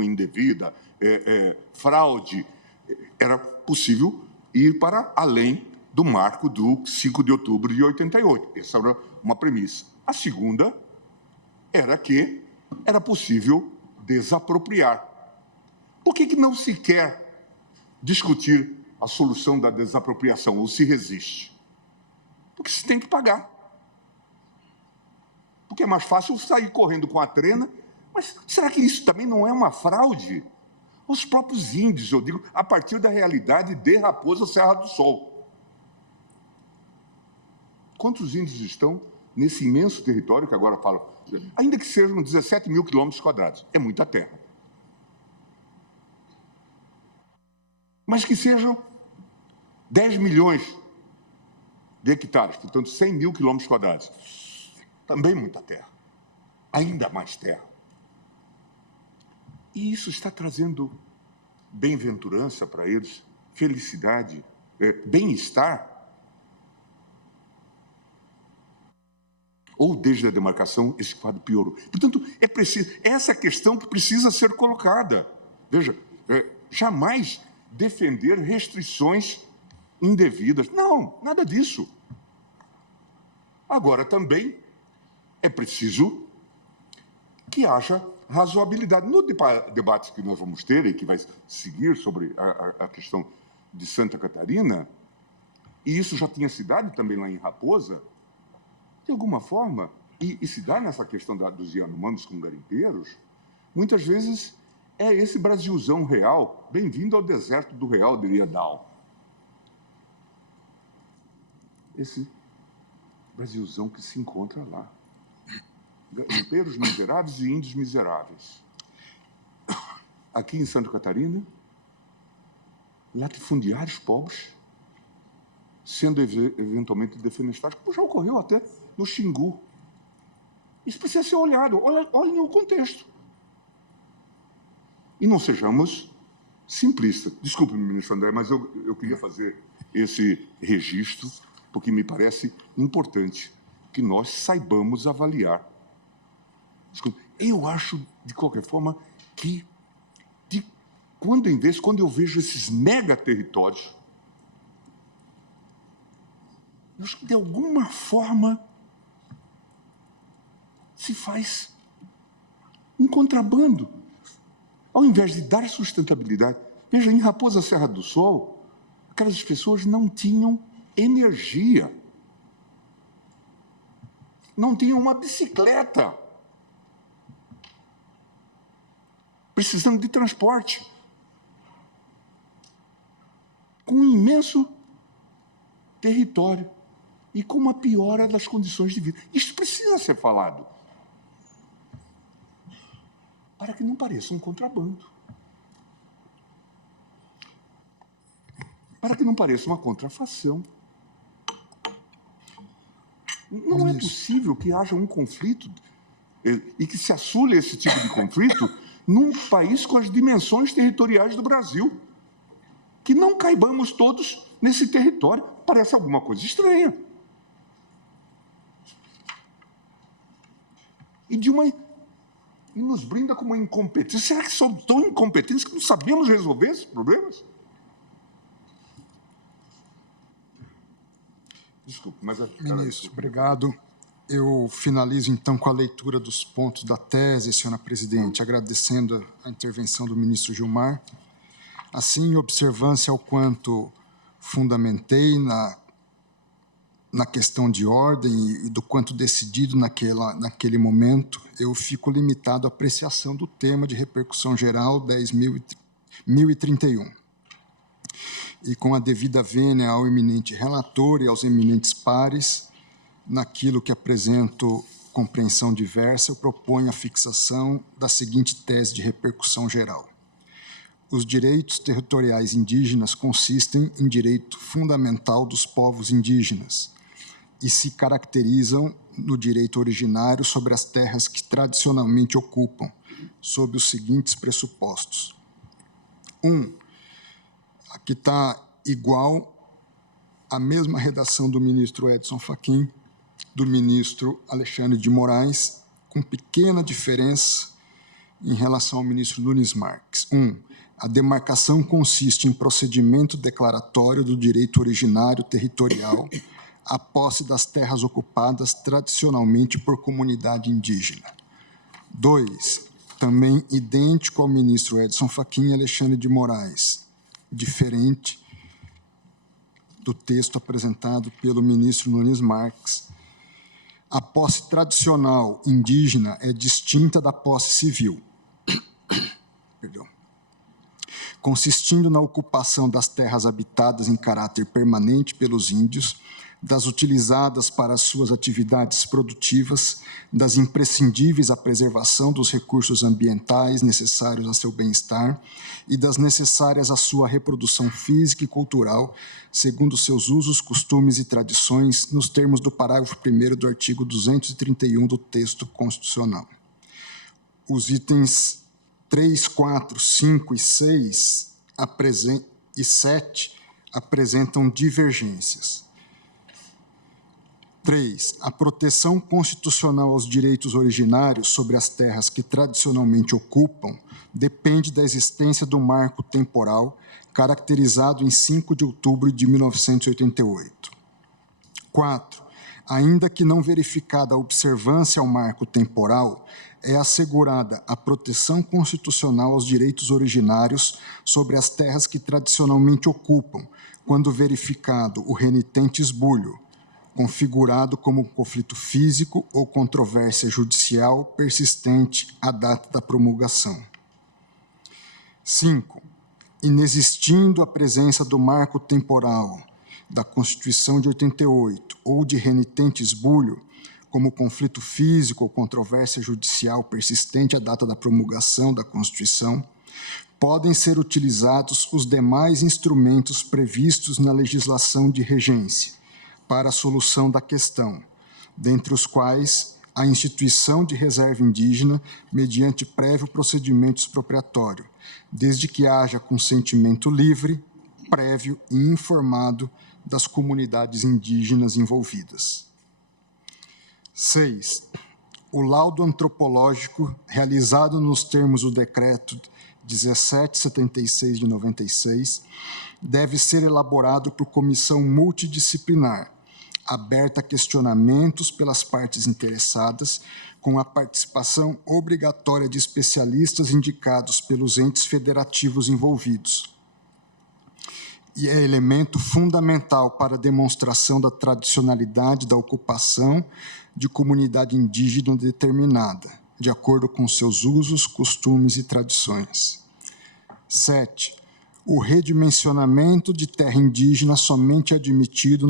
indevida, fraude, era possível ir para além do marco do 5 de outubro de 88. Essa era uma premissa. A segunda era que era possível desapropriar. Por que não se quer discutir a solução da desapropriação ou se resiste? Porque se tem que pagar. Porque é mais fácil sair correndo com a trena, mas será que isso também não é uma fraude? Os próprios índios, eu digo, a partir da realidade de Raposa Serra do Sol. Quantos índios estão nesse imenso território que agora falo, ainda que sejam 17 mil quilômetros quadrados, é muita terra. Mas que sejam 10 milhões de hectares, portanto 100 mil quilômetros quadrados, também muita terra, ainda mais terra. E isso está trazendo bem-aventurança para eles, felicidade, bem-estar. Ou desde a demarcação esse quadro piorou. Portanto, é preciso, essa questão que precisa ser colocada. Veja, jamais defender restrições indevidas. Não, nada disso. Agora, também é preciso que haja razoabilidade. No debate que nós vamos ter e que vai seguir sobre a questão de Santa Catarina, e isso já tinha se dado também lá em Raposa, de alguma forma, e se dá nessa questão dos Yanomamis com garimpeiros, muitas vezes é esse Brasilzão real, bem-vindo ao deserto do real, diria Dow. Esse Brasilzão que se encontra lá. Garimpeiros miseráveis e índios miseráveis. Aqui em Santa Catarina, latifundiários pobres, sendo eventualmente defenestrados, como já ocorreu até no Xingu. Isso precisa ser olhado. Olhem o contexto. E não sejamos simplistas. Desculpe-me, ministro André, mas eu queria fazer esse registro, porque me parece importante que nós saibamos avaliar. Desculpe, eu acho, de qualquer forma, que quando eu vejo esses mega territórios, eu acho que, de alguma forma, se faz um contrabando. Ao invés de dar sustentabilidade. Veja, em Raposa Serra do Sol, aquelas pessoas não tinham energia. Não tinham uma bicicleta. Precisando de transporte. Com um imenso território. E com uma piora das condições de vida. Isso precisa ser falado. Para que não pareça um contrabando. Para que não pareça uma contrafação. Não é possível que haja um conflito e que se assule esse tipo de conflito num país com as dimensões territoriais do Brasil. Que não caibamos todos nesse território. Parece alguma coisa estranha. E nos brinda com uma incompetência. Será que somos tão incompetentes que não sabemos resolver esses problemas? Desculpe, mas... Ministro, obrigado. Eu finalizo, então, com a leitura dos pontos da tese, senhora presidente, agradecendo a intervenção do ministro Gilmar. Assim, em observância ao quanto fundamentei na questão de ordem e do quanto decidido naquele momento, eu fico limitado à apreciação do tema de repercussão geral 10.031. E com a devida vênia ao eminente relator e aos eminentes pares, naquilo que apresento compreensão diversa, eu proponho a fixação da seguinte tese de repercussão geral. Os direitos territoriais indígenas consistem em direito fundamental dos povos indígenas, e se caracterizam no direito originário sobre as terras que tradicionalmente ocupam, sob os seguintes pressupostos. 1. Aqui está igual a mesma redação do ministro Edson Fachin, do ministro Alexandre de Moraes, com pequena diferença em relação ao ministro Nunes Marques. 1. A demarcação consiste em procedimento declaratório do direito originário territorial a posse das terras ocupadas tradicionalmente por comunidade indígena. 2. Também idêntico ao ministro Edson Fachin e Alexandre de Moraes, diferente do texto apresentado pelo ministro Nunes Marques. A posse tradicional indígena é distinta da posse civil. Perdão. Consistindo na ocupação das terras habitadas em caráter permanente pelos índios, das utilizadas para as suas atividades produtivas, das imprescindíveis à preservação dos recursos ambientais necessários a seu bem-estar e das necessárias à sua reprodução física e cultural, segundo seus usos, costumes e tradições, nos termos do parágrafo 1º do artigo 231 do texto constitucional. Os itens 3, 4, 5 e 6 e 7 apresentam divergências. 3. A proteção constitucional aos direitos originários sobre as terras que tradicionalmente ocupam depende da existência do marco temporal caracterizado em 5 de outubro de 1988. 4. Ainda que não verificada a observância ao marco temporal, é assegurada a proteção constitucional aos direitos originários sobre as terras que tradicionalmente ocupam, quando verificado o renitente esbulho, configurado como um conflito físico ou controvérsia judicial persistente à data da promulgação. 5. Inexistindo a presença do marco temporal da Constituição de 88 ou de renitente esbulho, como conflito físico ou controvérsia judicial persistente à data da promulgação da Constituição, podem ser utilizados os demais instrumentos previstos na legislação de regência para a solução da questão, dentre os quais a instituição de reserva indígena mediante prévio procedimento expropriatório, desde que haja consentimento livre, prévio e informado das comunidades indígenas envolvidas. 6. O laudo antropológico realizado nos termos do Decreto 1776 de 96 deve ser elaborado por comissão multidisciplinar, aberta a questionamentos pelas partes interessadas, com a participação obrigatória de especialistas indicados pelos entes federativos envolvidos. E é elemento fundamental para a demonstração da tradicionalidade da ocupação de comunidade indígena determinada, de acordo com seus usos, costumes e tradições. 7. O redimensionamento de terra indígena somente é admitido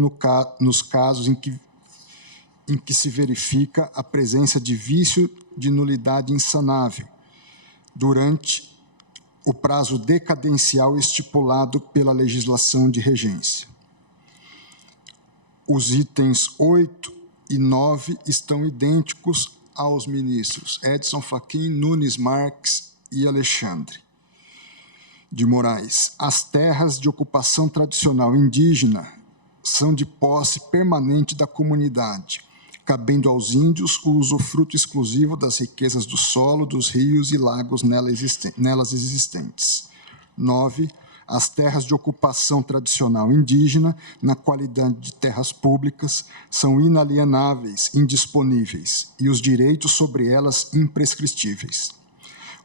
nos casos em que se verifica a presença de vício de nulidade insanável, durante o prazo decadencial estipulado pela legislação de regência. Os itens 8 e 9 estão idênticos aos ministros Edson Fachin, Nunes Marques e Alexandre de Moraes. As terras de ocupação tradicional indígena são de posse permanente da comunidade, cabendo aos índios o usufruto exclusivo das riquezas do solo, dos rios e lagos nelas existentes. 9. As terras de ocupação tradicional indígena, na qualidade de terras públicas, são inalienáveis, indisponíveis, e os direitos sobre elas imprescritíveis.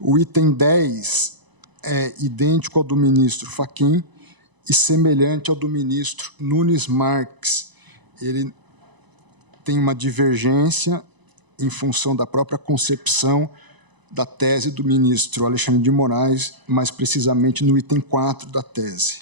O item 10 é idêntico ao do ministro Fachin e semelhante ao do ministro Nunes Marques. Ele tem uma divergência em função da própria concepção da tese do ministro Alexandre de Moraes, mais precisamente no item 4 da tese.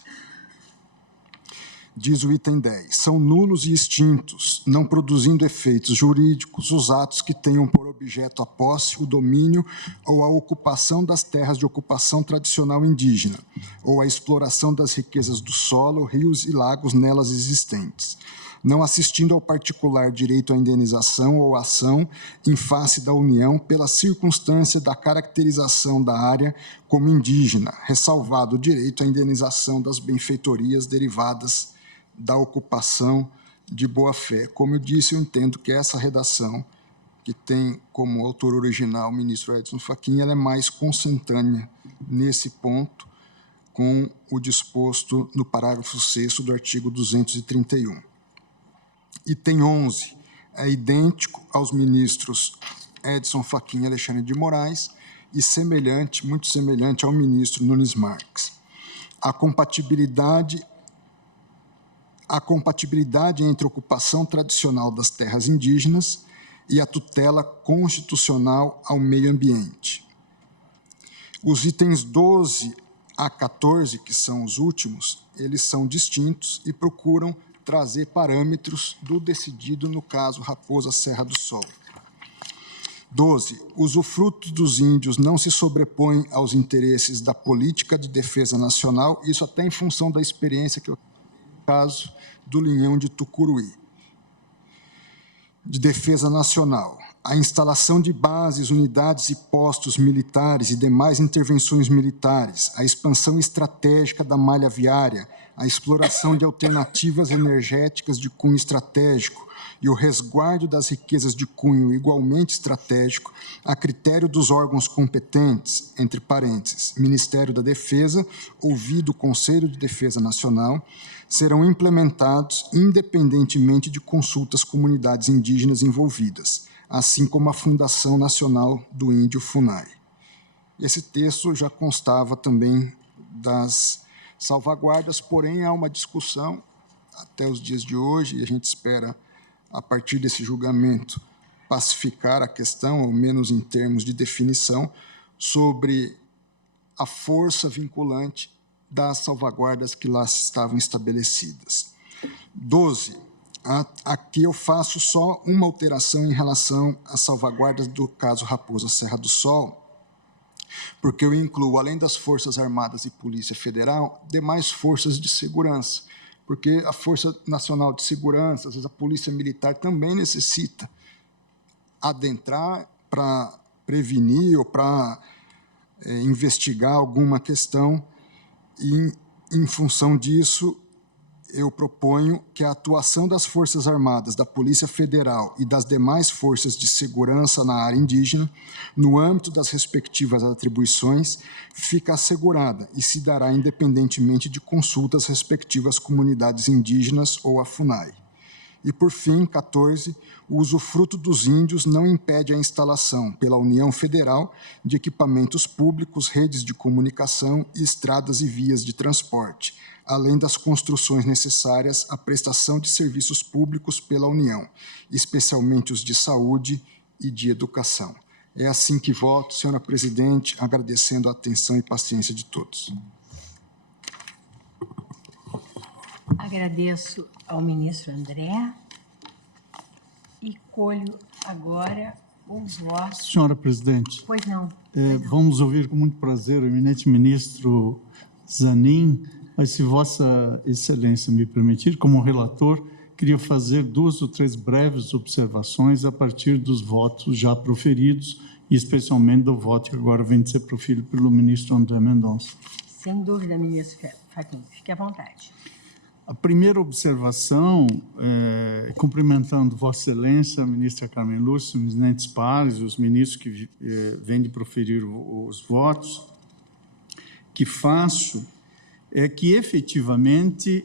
Diz o item 10, são nulos e extintos, não produzindo efeitos jurídicos, os atos que tenham por objeto a posse, o domínio ou a ocupação das terras de ocupação tradicional indígena, ou a exploração das riquezas do solo, rios e lagos nelas existentes, não assistindo ao particular direito à indenização ou ação em face da União pela circunstância da caracterização da área como indígena, ressalvado o direito à indenização das benfeitorias derivadas da ocupação de boa-fé. Como eu disse, eu entendo que essa redação, que tem como autor original o ministro Edson Fachin, ela é mais consentânea nesse ponto com o disposto no parágrafo 6º do artigo 231. Item 11 é idêntico aos ministros Edson Fachin e Alexandre de Moraes e semelhante, muito semelhante ao ministro Nunes Marques. A compatibilidade entre a ocupação tradicional das terras indígenas e a tutela constitucional ao meio ambiente. Os itens 12 a 14, que são os últimos, eles são distintos e procuram trazer parâmetros do decidido no caso Raposa Serra do Sol. 12. Usufrutos dos índios não se sobrepõem aos interesses da política de defesa nacional, isso até em função da experiência que eu tenho no caso do Linhão de Tucuruí. De defesa nacional. A instalação de bases, unidades e postos militares e demais intervenções militares, a expansão estratégica da malha viária, a exploração de alternativas energéticas de cunho estratégico e o resguardo das riquezas de cunho igualmente estratégico, a critério dos órgãos competentes, entre parênteses, Ministério da Defesa, ouvido o Conselho de Defesa Nacional, serão implementados independentemente de consultas comunidades indígenas envolvidas, assim como a Fundação Nacional do Índio, FUNAI. Esse texto já constava também das salvaguardas, porém há uma discussão até os dias de hoje, e a gente espera, a partir desse julgamento, pacificar a questão, ao menos em termos de definição, sobre a força vinculante das salvaguardas que lá estavam estabelecidas. 12. Aqui eu faço só uma alteração em relação às salvaguardas do caso Raposa Serra do Sol, porque eu incluo, além das Forças Armadas e Polícia Federal, demais forças de segurança, porque a Força Nacional de Segurança, às vezes a Polícia Militar também necessita adentrar para prevenir ou para investigar alguma questão, e, em função disso, eu proponho que a atuação das Forças Armadas, da Polícia Federal e das demais forças de segurança na área indígena, no âmbito das respectivas atribuições, fica assegurada e se dará independentemente de consultas às respectivas comunidades indígenas ou à FUNAI. E, por fim, 14, o usufruto dos índios não impede a instalação, pela União Federal, de equipamentos públicos, redes de comunicação, estradas e vias de transporte, além das construções necessárias à prestação de serviços públicos pela União, especialmente os de saúde e de educação. É assim que voto, senhora presidente, agradecendo a atenção e paciência de todos. Agradeço ao ministro André e colho agora os votos. Senhora presidente, Pois não. vamos ouvir com muito prazer o eminente ministro Zanin, mas se Vossa Excelência me permitir, como relator, queria fazer 2 ou 3 breves observações a partir dos votos já proferidos, e especialmente do voto que agora vem de ser proferido pelo ministro André Mendonça. Sem dúvida, ministro Fachin, fique à vontade. A primeira observação, cumprimentando Vossa Excelência, a ministra Carmen Lúcia, os eminentes pares, os ministros que vêm de proferir os votos, que faço é que, efetivamente,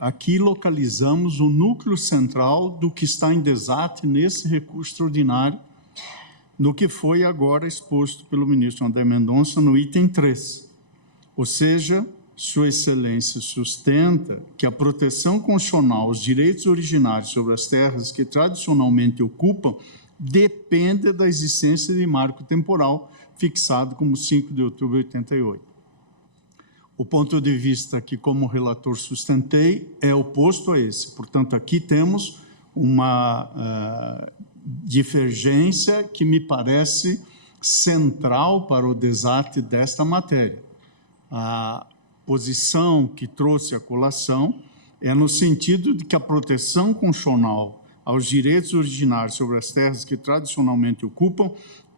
aqui localizamos o núcleo central do que está em desate nesse recurso extraordinário, no que foi agora exposto pelo ministro André Mendonça no item 3. Ou seja, Sua Excelência sustenta que a proteção constitucional aos direitos originários sobre as terras que tradicionalmente ocupam depende da existência de marco temporal fixado como 5 de outubro de 88. O ponto de vista que, como relator, sustentei é oposto a esse. Portanto, aqui temos uma divergência que me parece central para o desate desta matéria. A posição que trouxe a colação é no sentido de que a proteção constitucional aos direitos originários sobre as terras que tradicionalmente ocupam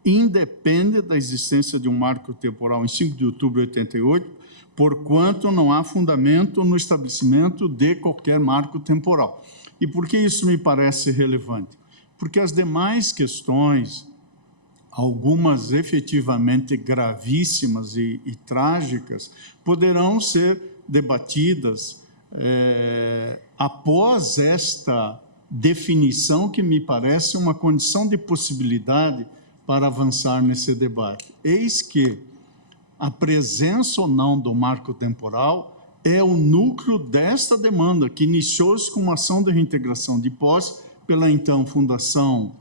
independe da existência de um marco temporal em 5 de outubro de 88, porquanto não há fundamento no estabelecimento de qualquer marco temporal. E por que isso me parece relevante? Porque as demais questões, algumas efetivamente gravíssimas e trágicas, poderão ser debatidas após esta definição que me parece uma condição de possibilidade para avançar nesse debate. Eis que a presença ou não do marco temporal é o núcleo desta demanda, que iniciou-se com uma ação de reintegração de posse pela então Fundação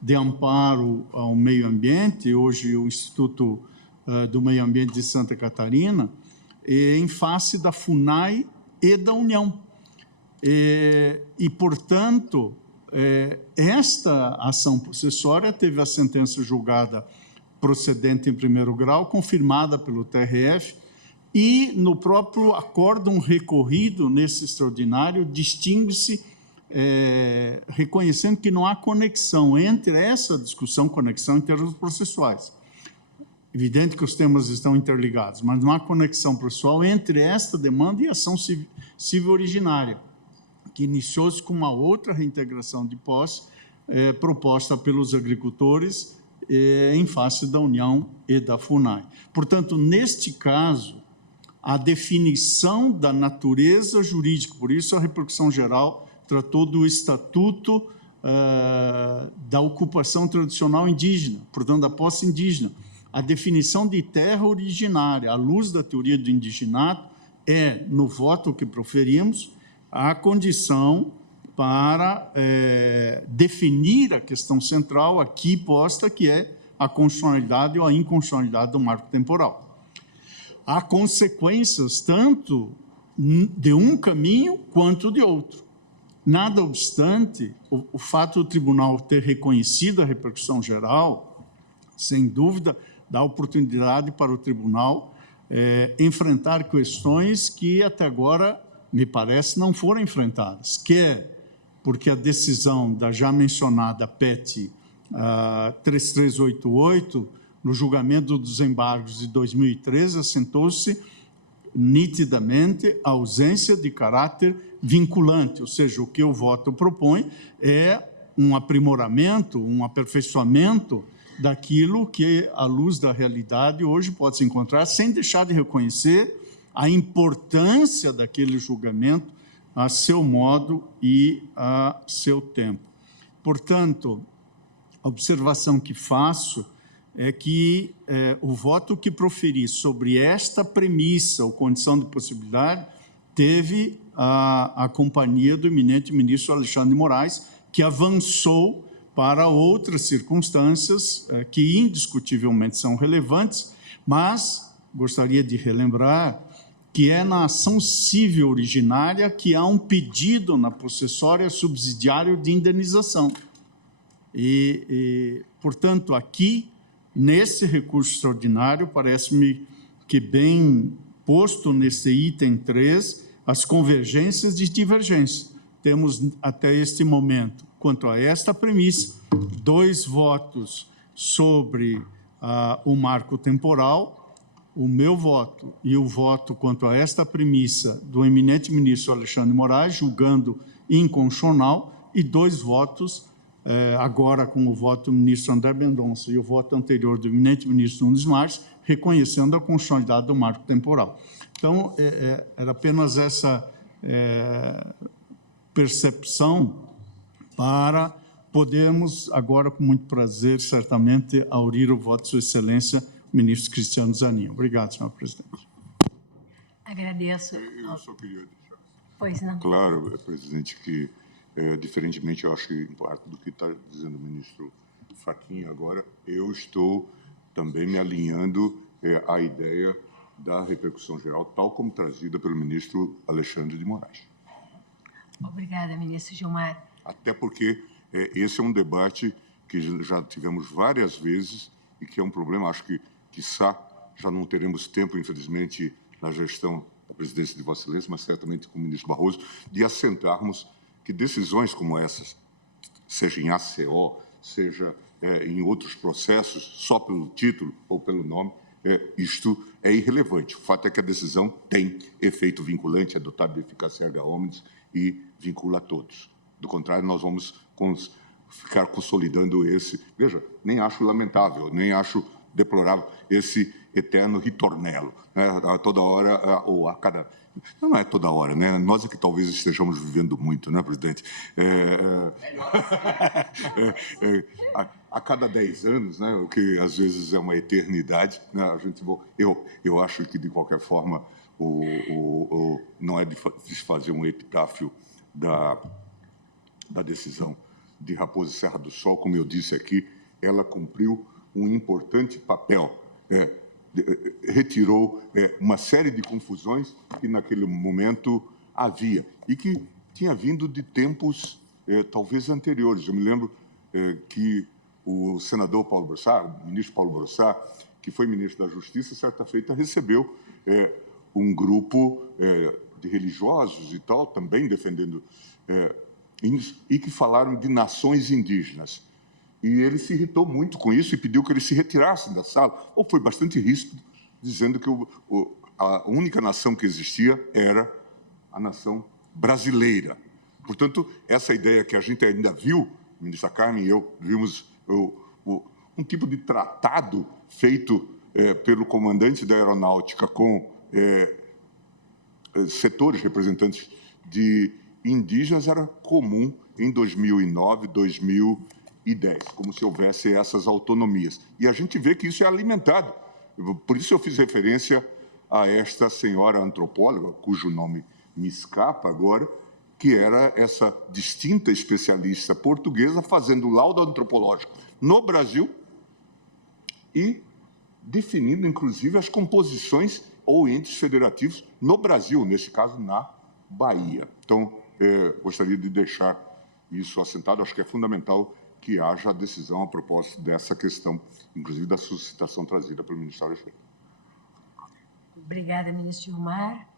de Amparo ao Meio Ambiente, hoje o Instituto do Meio Ambiente de Santa Catarina, em face da FUNAI e da União. e portanto, esta ação possessória teve a sentença julgada procedente em primeiro grau, confirmada pelo TRF, e no próprio acórdão recorrido nesse extraordinário, distingue-se, reconhecendo que não há conexão entre essa discussão, conexão em termos processuais. Evidente que os temas estão interligados, mas não há conexão processual entre esta demanda e a ação civil originária, que iniciou-se com uma outra reintegração de posse proposta pelos agricultores em face da União e da FUNAI. Portanto, neste caso, a definição da natureza jurídica, por isso a repercussão geral tratou do Estatuto da Ocupação Tradicional Indígena, portanto, da posse indígena. A definição de terra originária, à luz da teoria do indigenato, no voto que proferimos, a condição para definir a questão central aqui posta, que é a constitucionalidade ou a inconstitucionalidade do marco temporal. Há consequências tanto de um caminho quanto de outro. Nada obstante, o fato do tribunal ter reconhecido a repercussão geral, sem dúvida, dá oportunidade para o tribunal enfrentar questões que até agora, me parece, não foram enfrentadas, porque a decisão da já mencionada PET 3388, no julgamento dos embargos de 2013, assentou-se nitidamente a ausência de caráter vinculante, ou seja, o que o voto propõe é um aprimoramento, um aperfeiçoamento daquilo que, à luz da realidade, hoje pode se encontrar, sem deixar de reconhecer a importância daquele julgamento a seu modo e a seu tempo. Portanto, a observação que faço é que o voto que proferi sobre esta premissa ou condição de possibilidade teve a companhia do eminente ministro Alexandre de Moraes, que avançou para outras circunstâncias que indiscutivelmente são relevantes, mas gostaria de relembrar que é na ação civil originária que há um pedido na possessória subsidiário de indenização. Portanto, aqui, nesse recurso extraordinário, parece-me que bem posto nesse item 3, as convergências e divergências. Temos, até este momento, quanto a esta premissa, 2 votos sobre o marco temporal, o meu voto e o voto quanto a esta premissa do eminente ministro Alexandre de Moraes, julgando inconstitucional, e 2 votos, agora com o voto do ministro André Mendonça e o voto anterior do eminente ministro Nunes Marques, reconhecendo a constitucionalidade do marco temporal. Então, era apenas essa percepção para podermos, agora, com muito prazer, certamente, aurir o voto de Sua Excelência, o ministro Cristiano Zanin. Obrigado, senhor presidente. Agradeço. Eu só queria deixar Pois não. claro, presidente, que, diferentemente, eu acho que, em parte do que está dizendo o ministro Fachin agora, eu estou também me alinhando à ideia da repercussão geral, tal como trazida pelo ministro Alexandre de Moraes. Obrigada, ministro Gilmar. Até porque esse é um debate que já tivemos várias vezes e que é um problema, acho que, quiçá, já não teremos tempo, infelizmente, na gestão da presidência de Vossa Excelência, mas certamente com o ministro Barroso, de assentarmos que decisões como essas, seja em ACO, seja em outros processos, só pelo título ou pelo nome, isto é irrelevante. O fato é que a decisão tem efeito vinculante, é dotada de eficácia erga omnes e vincula a todos. Do contrário, nós vamos ficar consolidando esse... Veja, nem acho lamentável, nem acho deplorável esse eterno ritornelo, né? A toda hora, ou a cada... Não é toda hora, né? Nós é que talvez estejamos vivendo muito, né, presidente? A cada 10 anos, né, o que às vezes é uma eternidade, né, a gente, eu acho que, de qualquer forma, não é de fazer um epitáfio da decisão de Raposa Serra do Sol, como eu disse aqui, ela cumpriu um importante papel, retirou uma série de confusões que naquele momento havia e que tinha vindo de tempos talvez anteriores. Eu me lembro que o senador Paulo Brossard, o ministro Paulo Brossard, que foi ministro da Justiça, certa feita recebeu um grupo de religiosos e tal, também defendendo índios, e que falaram de nações indígenas. E ele se irritou muito com isso e pediu que eles se retirassem da sala, ou foi bastante ríspido, dizendo que a única nação que existia era a nação brasileira. Portanto, essa ideia que a gente ainda viu, a ministra Carmen e eu vimos um tipo de tratado feito pelo comandante da aeronáutica com setores representantes de indígenas, era comum em 2009, 2010, como se houvesse essas autonomias. E a gente vê que isso é alimentado. Por isso eu fiz referência a esta senhora antropóloga, cujo nome me escapa agora, que era essa distinta especialista portuguesa fazendo laudo antropológico no Brasil e definindo, inclusive, as composições ou entes federativos no Brasil, nesse caso, na Bahia. Então, gostaria de deixar isso assentado. Acho que é fundamental que haja a decisão a propósito dessa questão, inclusive da suscitação trazida pelo ministro Alexandre. Obrigada, ministro Gilmar.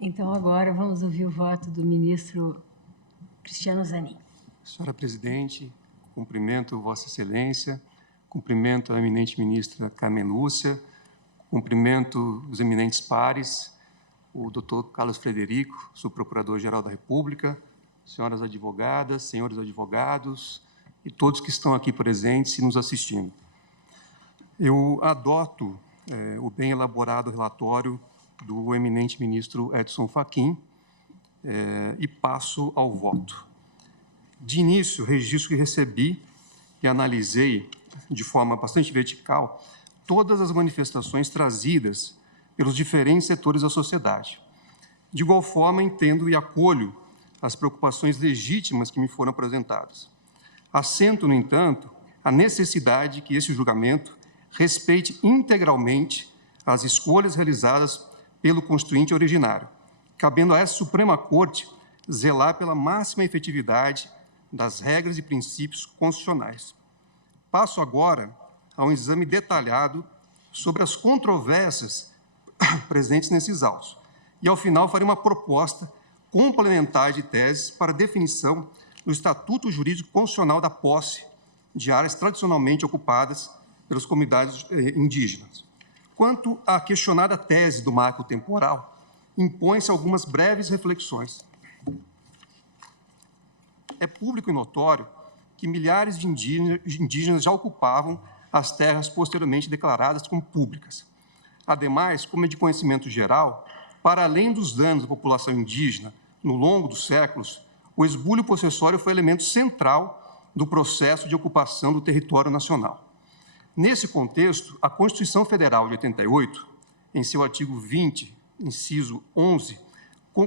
Então, agora vamos ouvir o voto do ministro Cristiano Zanin. Senhora Presidente, cumprimento Vossa Excelência, cumprimento a eminente ministra Carmen Lúcia, cumprimento os eminentes pares, o doutor Carlos Frederico, subprocurador-geral da República, senhoras advogadas, senhores advogados e todos que estão aqui presentes e nos assistindo. Eu adoto o bem elaborado relatório do eminente ministro Edson Fachin e passo ao voto. De início, registro que recebi e analisei de forma bastante vertical todas as manifestações trazidas pelos diferentes setores da sociedade. De igual forma, entendo e acolho as preocupações legítimas que me foram apresentadas. Assento, no entanto, a necessidade que esse julgamento respeite integralmente as escolhas realizadas pelo constituinte originário, cabendo a essa Suprema Corte zelar pela máxima efetividade das regras e princípios constitucionais. Passo agora a um exame detalhado sobre as controvérsias presentes nesses autos e, ao final, farei uma proposta complementar de teses para definição do Estatuto Jurídico Constitucional da posse de áreas tradicionalmente ocupadas pelas comunidades indígenas. Quanto à questionada tese do marco temporal, impõe-se algumas breves reflexões. É público e notório que milhares de indígenas já ocupavam as terras posteriormente declaradas como públicas. Ademais, como é de conhecimento geral, para além dos danos à população indígena no longo dos séculos, o esbulho possessório foi elemento central do processo de ocupação do território nacional. Nesse contexto, a Constituição Federal de 88, em seu artigo 20, inciso 11,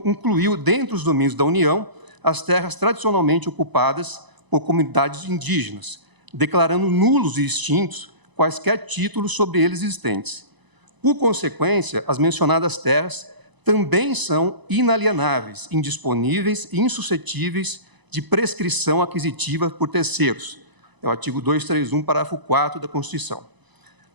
incluiu, dentre os domínios da União, as terras tradicionalmente ocupadas por comunidades indígenas, declarando nulos e extintos quaisquer títulos sobre eles existentes. Por consequência, as mencionadas terras também são inalienáveis, indisponíveis e insuscetíveis de prescrição aquisitiva por terceiros. É o artigo 231, parágrafo 4 da Constituição.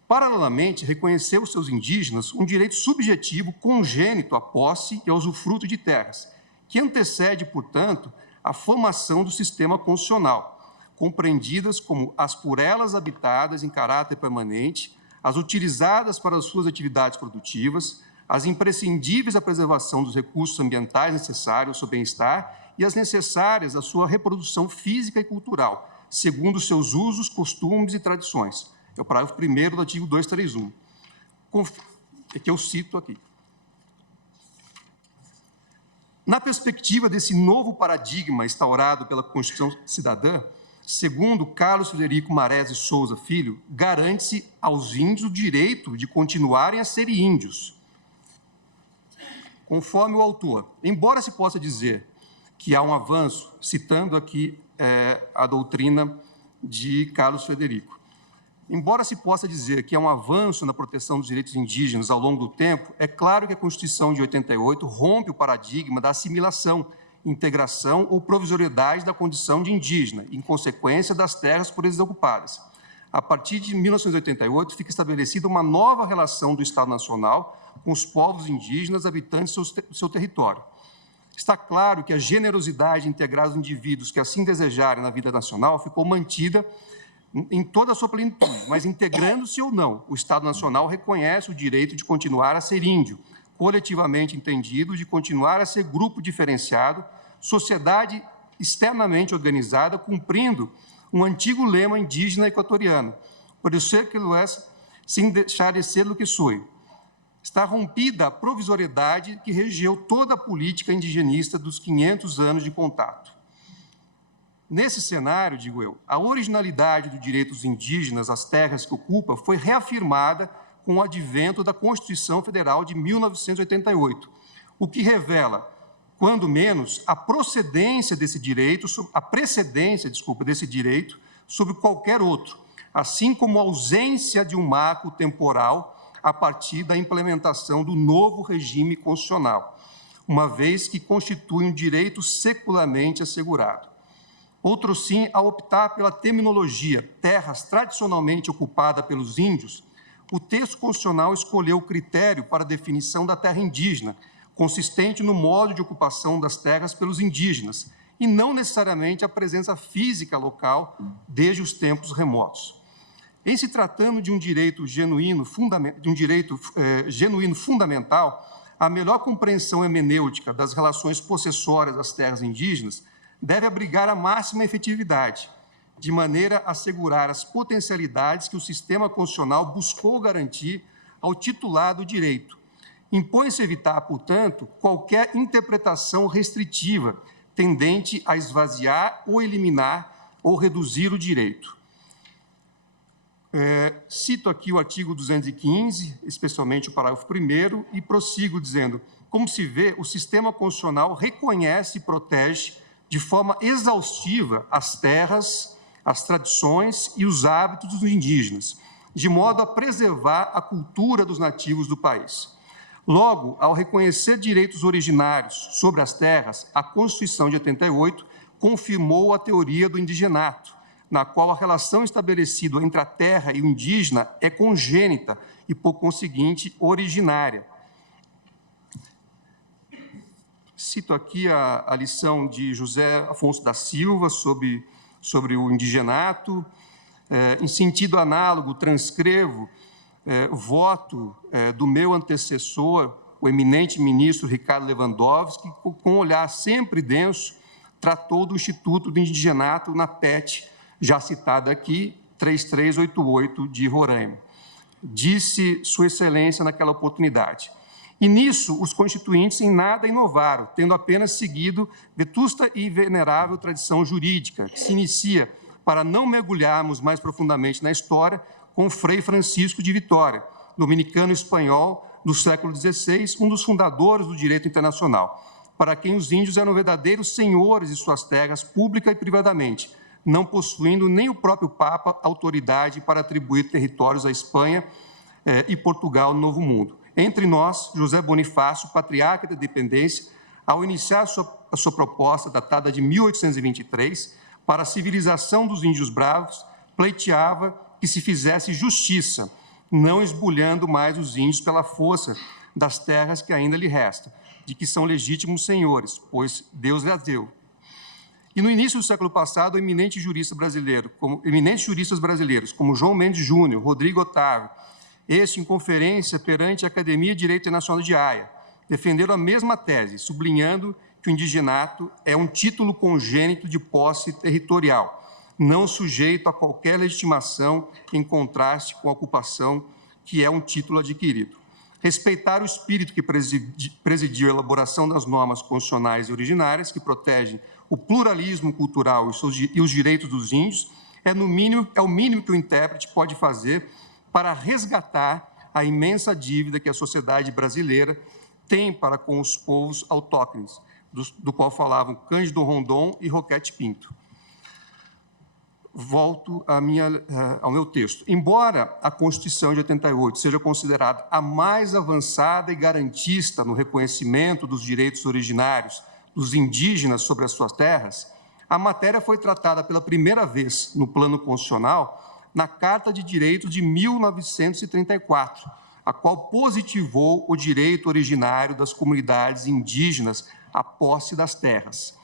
Paralelamente, reconheceu aos seus indígenas um direito subjetivo congênito à posse e ao usufruto de terras, que antecede, portanto, a formação do sistema constitucional, compreendidas como as por elas habitadas em caráter permanente, as utilizadas para as suas atividades produtivas, as imprescindíveis à preservação dos recursos ambientais necessários ao seu bem-estar e as necessárias à sua reprodução física e cultural, segundo os seus usos, costumes e tradições. É o parágrafo 1º do artigo 231, que eu cito aqui. Na perspectiva desse novo paradigma instaurado pela Constituição Cidadã, segundo Carlos Frederico Marés e Souza Filho, garante-se aos índios o direito de continuarem a serem índios. Conforme o autor, embora se possa dizer que há um avanço, citando aqui a doutrina de Carlos Frederico, embora se possa dizer que há um avanço na proteção dos direitos indígenas ao longo do tempo, é claro que a Constituição de 88 rompe o paradigma da assimilação integração ou provisoriedade da condição de indígena, em consequência das terras por eles ocupadas. A partir de 1988, fica estabelecida uma nova relação do Estado Nacional com os povos indígenas habitantes do seu território. Está claro que a generosidade de integrar os indivíduos que assim desejarem na vida nacional ficou mantida em toda a sua plenitude, mas integrando-se ou não, o Estado Nacional reconhece o direito de continuar a ser índio, coletivamente entendido, de continuar a ser grupo diferenciado, sociedade externamente organizada, cumprindo um antigo lema indígena equatoriano, por ser que lo es, sem deixar de ser lo que sou. Está rompida a provisoriedade que regeu toda a política indigenista dos 500 anos de contato. Nesse cenário, digo eu, a originalidade do direito dos indígenas às terras que ocupa foi reafirmada com o advento da Constituição Federal de 1988, o que revela, quando menos, a precedência desse direito sobre qualquer outro, assim como a ausência de um marco temporal a partir da implementação do novo regime constitucional, uma vez que constitui um direito secularmente assegurado. Outro sim, a optar pela terminologia terras tradicionalmente ocupadas pelos índios, o texto constitucional escolheu o critério para a definição da terra indígena, consistente no modo de ocupação das terras pelos indígenas, e não necessariamente a presença física local desde os tempos remotos. Em se tratando de um direito genuíno fundamental, a melhor compreensão hermenêutica das relações possessórias das terras indígenas deve abrigar a máxima efetividade, de maneira a assegurar as potencialidades que o sistema constitucional buscou garantir ao titular do direito. Impõe-se evitar, portanto, qualquer interpretação restritiva tendente a esvaziar ou eliminar ou reduzir o direito. Cito aqui o artigo 215, especialmente o parágrafo 1º, e prossigo dizendo, como se vê, o sistema constitucional reconhece e protege de forma exaustiva as terras, as tradições e os hábitos dos indígenas, de modo a preservar a cultura dos nativos do país. Logo, ao reconhecer direitos originários sobre as terras, a Constituição de 88 confirmou a teoria do indigenato, na qual a relação estabelecida entre a terra e o indígena é congênita e, por conseguinte, originária. Cito aqui a lição de José Afonso da Silva sobre o indigenato. Em sentido análogo, transcrevo voto do meu antecessor, o eminente ministro Ricardo Lewandowski, que, com um olhar sempre denso, tratou do Instituto do Indigenato na PET, já citada aqui, 3388 de Roraima. Disse Sua Excelência naquela oportunidade. E nisso, os constituintes em nada inovaram, tendo apenas seguido vetusta e venerável tradição jurídica, que se inicia, para não mergulharmos mais profundamente na história, com Frei Francisco de Vitória, dominicano espanhol do século XVI, um dos fundadores do direito internacional, para quem os índios eram verdadeiros senhores de suas terras, pública e privadamente, não possuindo nem o próprio Papa autoridade para atribuir territórios à Espanha e Portugal no Novo Mundo. Entre nós, José Bonifácio, patriarca da independência, ao iniciar a sua proposta, datada de 1823, para a civilização dos índios bravos, pleiteava que se fizesse justiça, não esbulhando mais os índios pela força das terras que ainda lhe restam, de que são legítimos senhores, pois Deus lhes deu. E no início do século passado, eminentes juristas brasileiros, como João Mendes Júnior, Rodrigo Otávio, este em conferência perante a Academia de Direito Internacional de Haia, defenderam a mesma tese, sublinhando que o indigenato é um título congênito de posse territorial, não sujeito a qualquer legitimação em contraste com a ocupação, que é um título adquirido. Respeitar o espírito que presidiu a elaboração das normas constitucionais e originárias, que protegem o pluralismo cultural e os direitos dos índios, é o mínimo que o intérprete pode fazer para resgatar a imensa dívida que a sociedade brasileira tem para com os povos autóctones, do qual falavam Cândido Rondon e Roquete Pinto. Volto ao meu texto. Embora a Constituição de 88 seja considerada a mais avançada e garantista no reconhecimento dos direitos originários dos indígenas sobre as suas terras, a matéria foi tratada pela primeira vez no plano constitucional na Carta de Direitos de 1934, a qual positivou o direito originário das comunidades indígenas à posse das terras.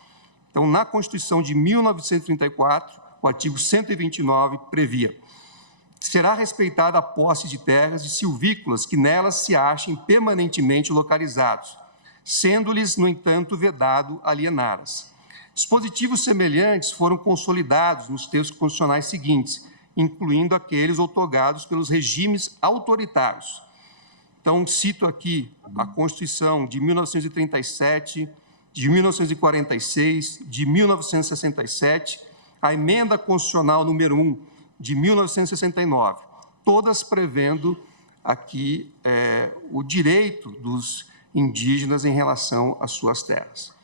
Então, na Constituição de 1934, o artigo 129 previa: será respeitada a posse de terras de silvícolas que nelas se achem permanentemente localizados, sendo-lhes, no entanto, vedado aliená-las. Dispositivos semelhantes foram consolidados nos textos constitucionais seguintes, incluindo aqueles outorgados pelos regimes autoritários. Então, cito aqui a Constituição de 1937, de 1946, de 1967, a Emenda Constitucional número 1, de 1969, todas prevendo aqui o direito dos indígenas em relação às suas terras.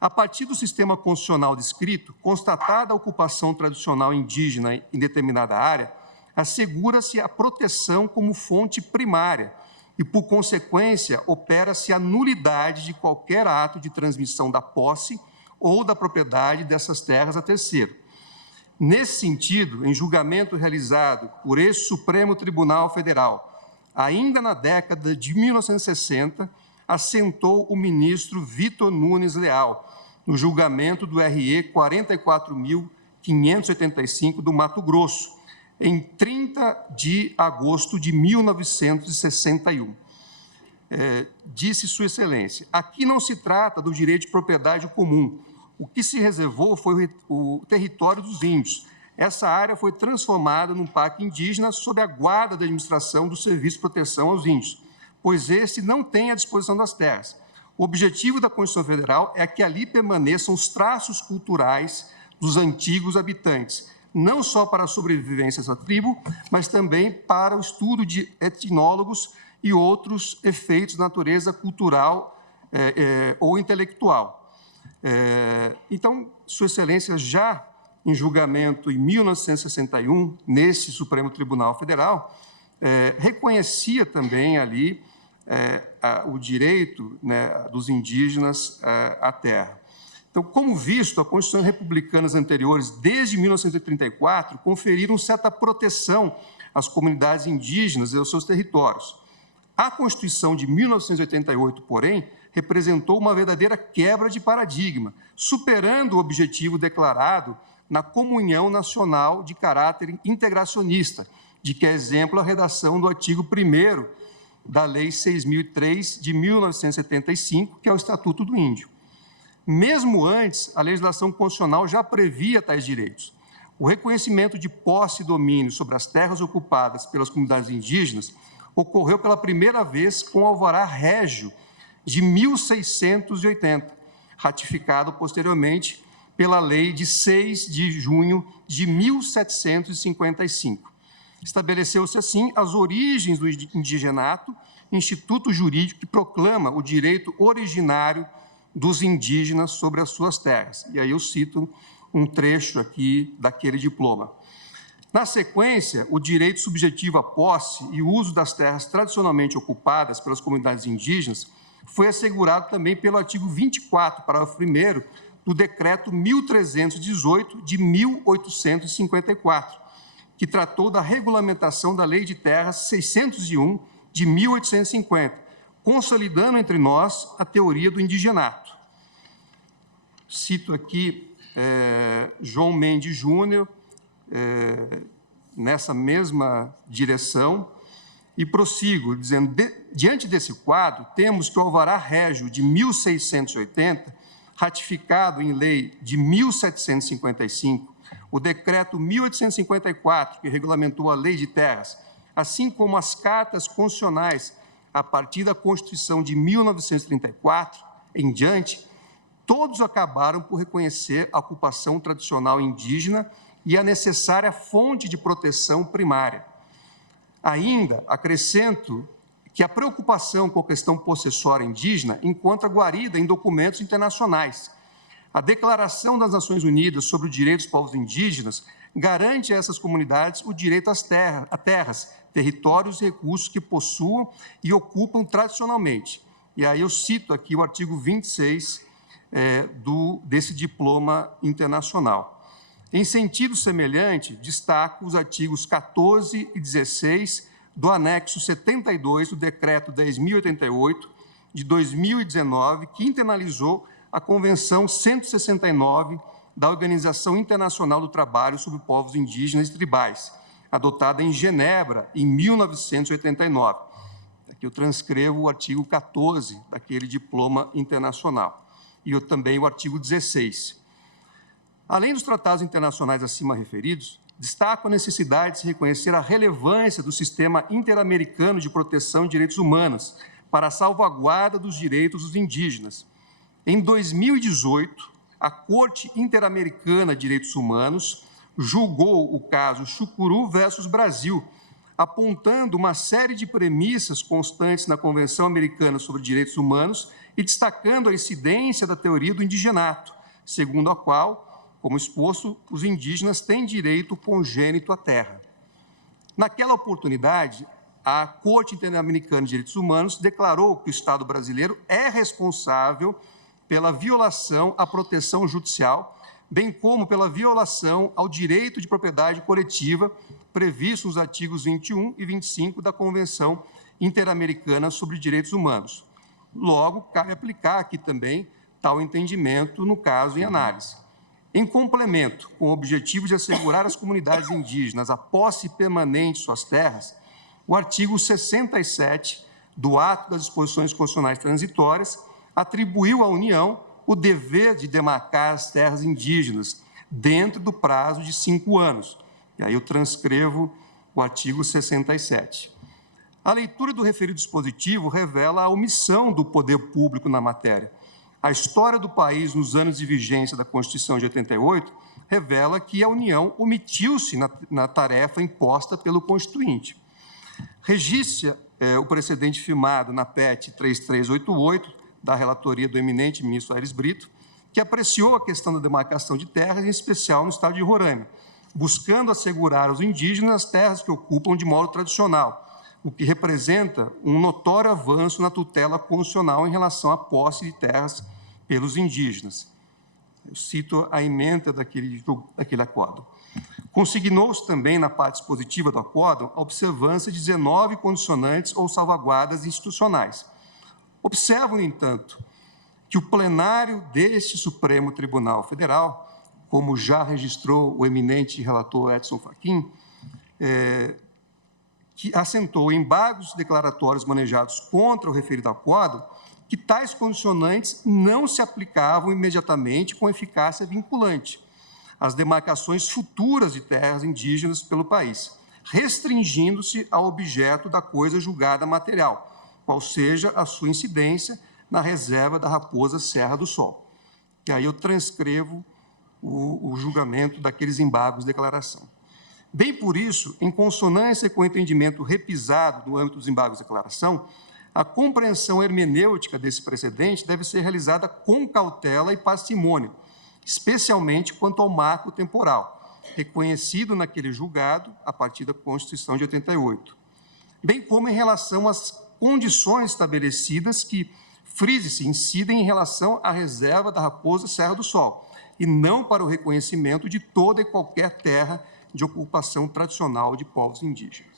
A partir do sistema constitucional descrito, constatada a ocupação tradicional indígena em determinada área, assegura-se a proteção como fonte primária e, por consequência, opera-se a nulidade de qualquer ato de transmissão da posse ou da propriedade dessas terras a terceiro. Nesse sentido, em julgamento realizado por esse Supremo Tribunal Federal, ainda na década de 1960, assentou o ministro Vitor Nunes Leal, no julgamento do RE 44.585 do Mato Grosso, em 30 de agosto de 1961. Disse Sua Excelência: aqui não se trata do direito de propriedade comum. O que se reservou foi o território dos índios. Essa área foi transformada num parque indígena sob a guarda da administração do Serviço de Proteção aos Índios, pois esse não tem a disposição das terras. O objetivo da Constituição Federal é que ali permaneçam os traços culturais dos antigos habitantes, não só para a sobrevivência dessa tribo, mas também para o estudo de etnólogos e outros efeitos de natureza cultural ou intelectual. Então, Sua Excelência, já em julgamento em 1961, nesse Supremo Tribunal Federal, reconhecia também ali o direito, né, dos indígenas à terra. Então, como visto, as Constituições republicanas anteriores, desde 1934, conferiram certa proteção às comunidades indígenas e aos seus territórios. A Constituição de 1988, porém, representou uma verdadeira quebra de paradigma, superando o objetivo declarado na Comunhão Nacional de caráter integracionista, de que é exemplo a redação do artigo 1º da Lei 6.003, de 1975, que é o Estatuto do Índio. Mesmo antes, a legislação constitucional já previa tais direitos. O reconhecimento de posse e domínio sobre as terras ocupadas pelas comunidades indígenas ocorreu pela primeira vez com o Alvará Régio, de 1680, ratificado posteriormente pela Lei de 6 de junho de 1755. Estabeleceu-se, assim, as origens do indigenato, instituto jurídico que proclama o direito originário dos indígenas sobre as suas terras. E aí eu cito um trecho aqui daquele diploma. Na sequência, o direito subjetivo à posse e o uso das terras tradicionalmente ocupadas pelas comunidades indígenas foi assegurado também pelo artigo 24, parágrafo 1º, do Decreto 1318, de 1854, que tratou da regulamentação da Lei de Terras 601, de 1850, consolidando entre nós a teoria do indigenato. Cito aqui João Mendes Júnior, nessa mesma direção, e prossigo dizendo: diante desse quadro, temos que o Alvará Régio de 1680, ratificado em lei de 1755, o decreto 1854, que regulamentou a Lei de Terras, assim como as cartas constitucionais a partir da Constituição de 1934 em diante, todos acabaram por reconhecer a ocupação tradicional indígena e a necessária fonte de proteção primária. Ainda acrescento que a preocupação com a questão possessória indígena encontra guarida em documentos internacionais. A Declaração das Nações Unidas sobre o Direito dos Povos Indígenas garante a essas comunidades o direito a terras, territórios e recursos que possuam e ocupam tradicionalmente. E aí eu cito aqui o artigo 26 desse diploma internacional. Em sentido semelhante, destaco os artigos 14 e 16 do anexo 72 do Decreto 10.088, de 2019, que internalizou a Convenção 169 da Organização Internacional do Trabalho sobre Povos Indígenas e Tribais, adotada em Genebra, em 1989. Aqui eu transcrevo o artigo 14 daquele diploma internacional e também o artigo 16. Além dos tratados internacionais acima referidos, destaco a necessidade de se reconhecer a relevância do Sistema Interamericano de Proteção de Direitos Humanos para a salvaguarda dos direitos dos indígenas. Em 2018, a Corte Interamericana de Direitos Humanos julgou o caso Chucuru versus Brasil, apontando uma série de premissas constantes na Convenção Americana sobre Direitos Humanos e destacando a incidência da teoria do indigenato, segundo a qual, como exposto, os indígenas têm direito congênito à terra. Naquela oportunidade, a Corte Interamericana de Direitos Humanos declarou que o Estado brasileiro é responsável pela violação à proteção judicial, bem como pela violação ao direito de propriedade coletiva previsto nos artigos 21 e 25 da Convenção Interamericana sobre Direitos Humanos. Logo, cabe aplicar aqui também tal entendimento no caso em análise. Em complemento, com o objetivo de assegurar às comunidades indígenas a posse permanente de suas terras, o artigo 67 do Ato das Disposições Constitucionais Transitórias atribuiu à União o dever de demarcar as terras indígenas dentro do prazo de 5 anos. E aí eu transcrevo o artigo 67. A leitura do referido dispositivo revela a omissão do poder público na matéria. A história do país nos anos de vigência da Constituição de 88 revela que a União omitiu-se na tarefa imposta pelo Constituinte. Registra o precedente firmado na PET 3388, da relatoria do eminente ministro Aires Brito, que apreciou a questão da demarcação de terras, em especial no estado de Roraima, buscando assegurar aos indígenas as terras que ocupam de modo tradicional, o que representa um notório avanço na tutela constitucional em relação à posse de terras pelos indígenas. Eu cito a ementa daquele acordo. Consignou-se também, na parte dispositiva do acordo, a observância de 19 condicionantes ou salvaguardas institucionais. Observo, no entanto, que o plenário deste Supremo Tribunal Federal, como já registrou o eminente relator Edson Fachin, que assentou embargos declaratórios manejados contra o referido acordo, que tais condicionantes não se aplicavam imediatamente com eficácia vinculante às demarcações futuras de terras indígenas pelo país, restringindo-se ao objeto da coisa julgada material, qual seja a sua incidência na reserva da Raposa Serra do Sol. E aí eu transcrevo o julgamento daqueles embargos de declaração. Bem por isso, em consonância com o entendimento repisado no âmbito dos embargos de declaração, a compreensão hermenêutica desse precedente deve ser realizada com cautela e parcimônia, especialmente quanto ao marco temporal, reconhecido naquele julgado a partir da Constituição de 88, bem como em relação às condições estabelecidas que, frise-se, incidem em relação à reserva da Raposa Serra do Sol, e não para o reconhecimento de toda e qualquer terra de ocupação tradicional de povos indígenas.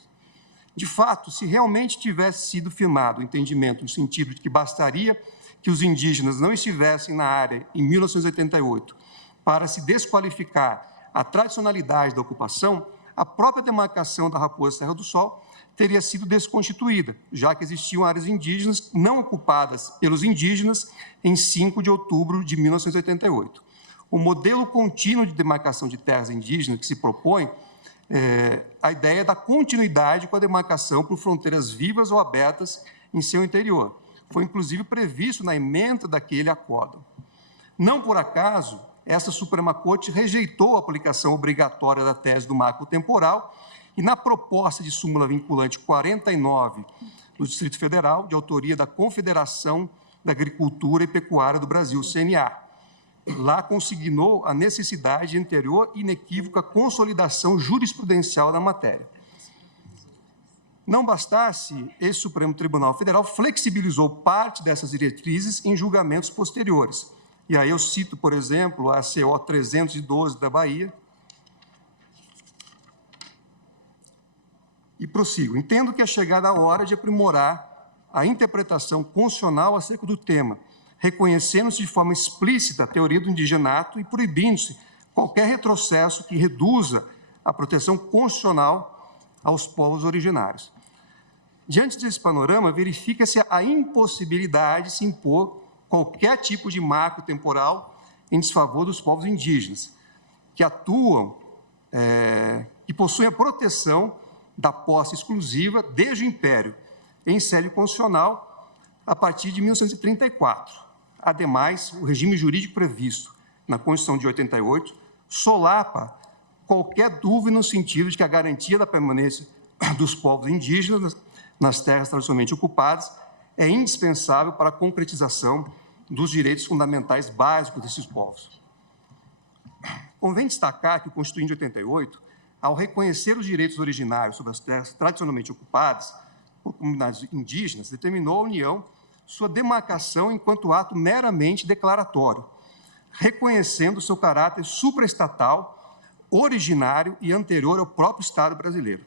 De fato, se realmente tivesse sido firmado o entendimento no sentido de que bastaria que os indígenas não estivessem na área em 1988 para se desqualificar a tradicionalidade da ocupação, a própria demarcação da Raposa Serra do Sol teria sido desconstituída, já que existiam áreas indígenas não ocupadas pelos indígenas em 5 de outubro de 1988. O modelo contínuo de demarcação de terras indígenas que se propõe a ideia da continuidade com a demarcação por fronteiras vivas ou abertas em seu interior. Foi, inclusive, previsto na ementa daquele acordo. Não por acaso, esta Suprema Corte rejeitou a aplicação obrigatória da tese do marco temporal e, na proposta de súmula vinculante 49 do Distrito Federal, de autoria da Confederação da Agricultura e Pecuária do Brasil, CNA, lá consignou a necessidade de anterior e inequívoca consolidação jurisprudencial da matéria. Não bastasse, esse Supremo Tribunal Federal flexibilizou parte dessas diretrizes em julgamentos posteriores E aí eu cito, por exemplo, a CO 312 da Bahia. E prossigo. Entendo que é chegada a hora de aprimorar a interpretação constitucional acerca do tema, reconhecendo-se de forma explícita a teoria do indigenato e proibindo-se qualquer retrocesso que reduza a proteção constitucional aos povos originários. Diante desse panorama, verifica-se a impossibilidade de se impor qualquer tipo de marco temporal em desfavor dos povos indígenas, que atuam e possuem a proteção da posse exclusiva desde o Império, em sede constitucional, a partir de 1934. Ademais, o regime jurídico previsto na Constituição de 88 solapa qualquer dúvida no sentido de que a garantia da permanência dos povos indígenas nas terras tradicionalmente ocupadas é indispensável para a concretização dos direitos fundamentais básicos desses povos. Convém destacar que o Constituinte de 88, ao reconhecer os direitos originários sobre as terras tradicionalmente ocupadas por comunidades indígenas, determinou à União sua demarcação enquanto ato meramente declaratório, reconhecendo seu caráter supraestatal, originário e anterior ao próprio Estado brasileiro.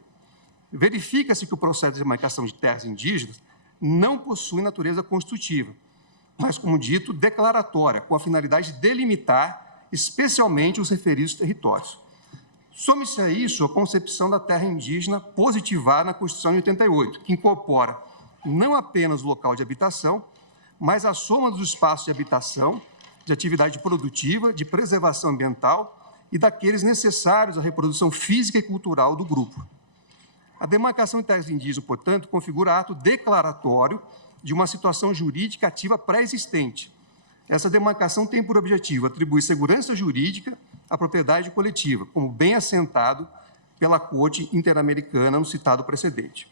Verifica-se que o processo de demarcação de terras indígenas não possui natureza constitutiva, mas, como dito, declaratória, com a finalidade de delimitar especialmente os referidos territórios. Some-se a isso a concepção da terra indígena positivada na Constituição de 88, que incorpora não apenas o local de habitação, mas a soma dos espaços de habitação, de atividade produtiva, de preservação ambiental e daqueles necessários à reprodução física e cultural do grupo. A demarcação de terras indígenas, portanto, configura ato declaratório de uma situação jurídica ativa pré-existente. Essa demarcação tem por objetivo atribuir segurança jurídica à propriedade coletiva, como bem assentado pela Corte Interamericana no citado precedente.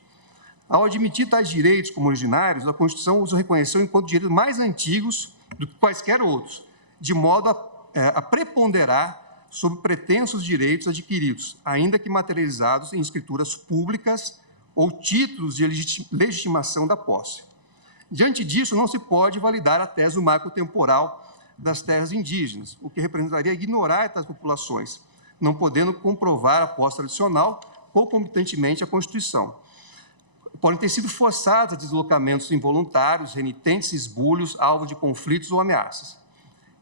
Ao admitir tais direitos como originários, a Constituição os reconheceu enquanto direitos mais antigos do que quaisquer outros, de modo a preponderar sobre pretensos direitos adquiridos, ainda que materializados em escrituras públicas ou títulos de legitimação da posse. Diante disso, não se pode validar a tese do marco temporal das terras indígenas, o que representaria ignorar essas populações, não podendo comprovar a posse tradicional concomitantemente à Constituição. Podem ter sido forçados a deslocamentos involuntários, renitentes esbulhos, alvo de conflitos ou ameaças.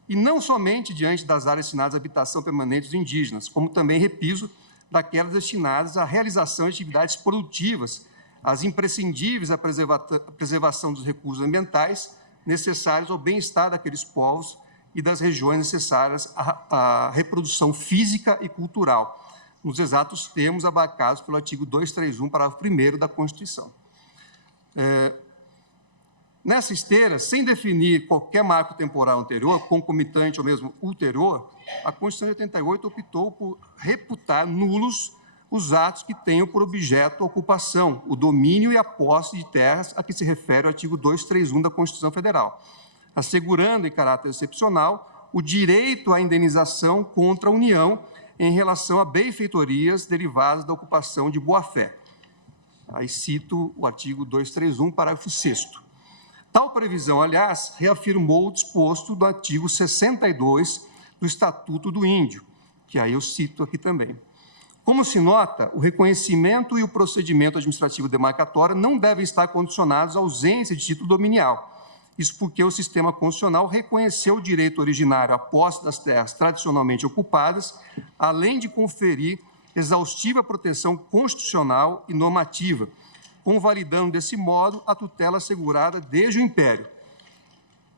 E não somente diante das áreas destinadas à habitação permanente dos indígenas, como também, repiso, daquelas destinadas à realização de atividades produtivas, as imprescindíveis à preservação dos recursos ambientais necessários ao bem-estar daqueles povos e das regiões necessárias à reprodução física e cultural, nos exatos termos abarcados pelo artigo 231, parágrafo 1º da Constituição. Nessa esteira, sem definir qualquer marco temporal anterior, concomitante ou mesmo ulterior, a Constituição de 88 optou por reputar nulos os atos que tenham por objeto a ocupação, o domínio e a posse de terras a que se refere o artigo 231 da Constituição Federal, assegurando em caráter excepcional o direito à indenização contra a União em relação a benfeitorias derivadas da ocupação de boa-fé. Aí cito o artigo 231, parágrafo 6º. Tal previsão, aliás, reafirmou o disposto do artigo 62 do Estatuto do Índio, que aí eu cito aqui também. Como se nota, o reconhecimento e o procedimento administrativo demarcatório não devem estar condicionados à ausência de título dominial. Isso porque o sistema constitucional reconheceu o direito originário à posse das terras tradicionalmente ocupadas, além de conferir exaustiva proteção constitucional e normativa, convalidando desse modo a tutela assegurada desde o Império.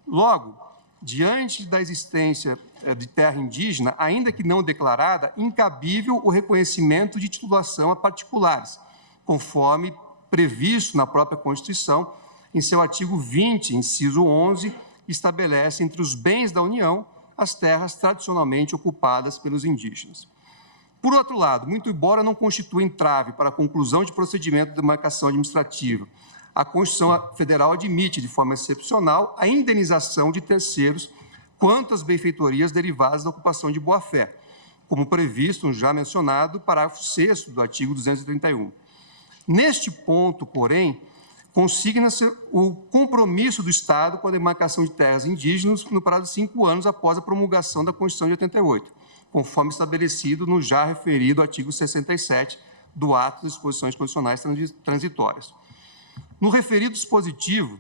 Logo, diante da existência de terra indígena, ainda que não declarada, incabível o reconhecimento de titulação a particulares, conforme previsto na própria Constituição, em seu artigo 20, inciso 11, estabelece entre os bens da União as terras tradicionalmente ocupadas pelos indígenas. Por outro lado, muito embora não constitua entrave para a conclusão de procedimento de demarcação administrativa, a Constituição Federal admite, de forma excepcional, a indenização de terceiros quanto às benfeitorias derivadas da ocupação de boa-fé, como previsto no já mencionado parágrafo 6º do artigo 231. Neste ponto, porém, consigna-se o compromisso do Estado com a demarcação de terras indígenas no prazo de 5 anos após a promulgação da Constituição de 88, conforme estabelecido no já referido artigo 67 do Ato das Disposições Constitucionais Transitórias. No referido dispositivo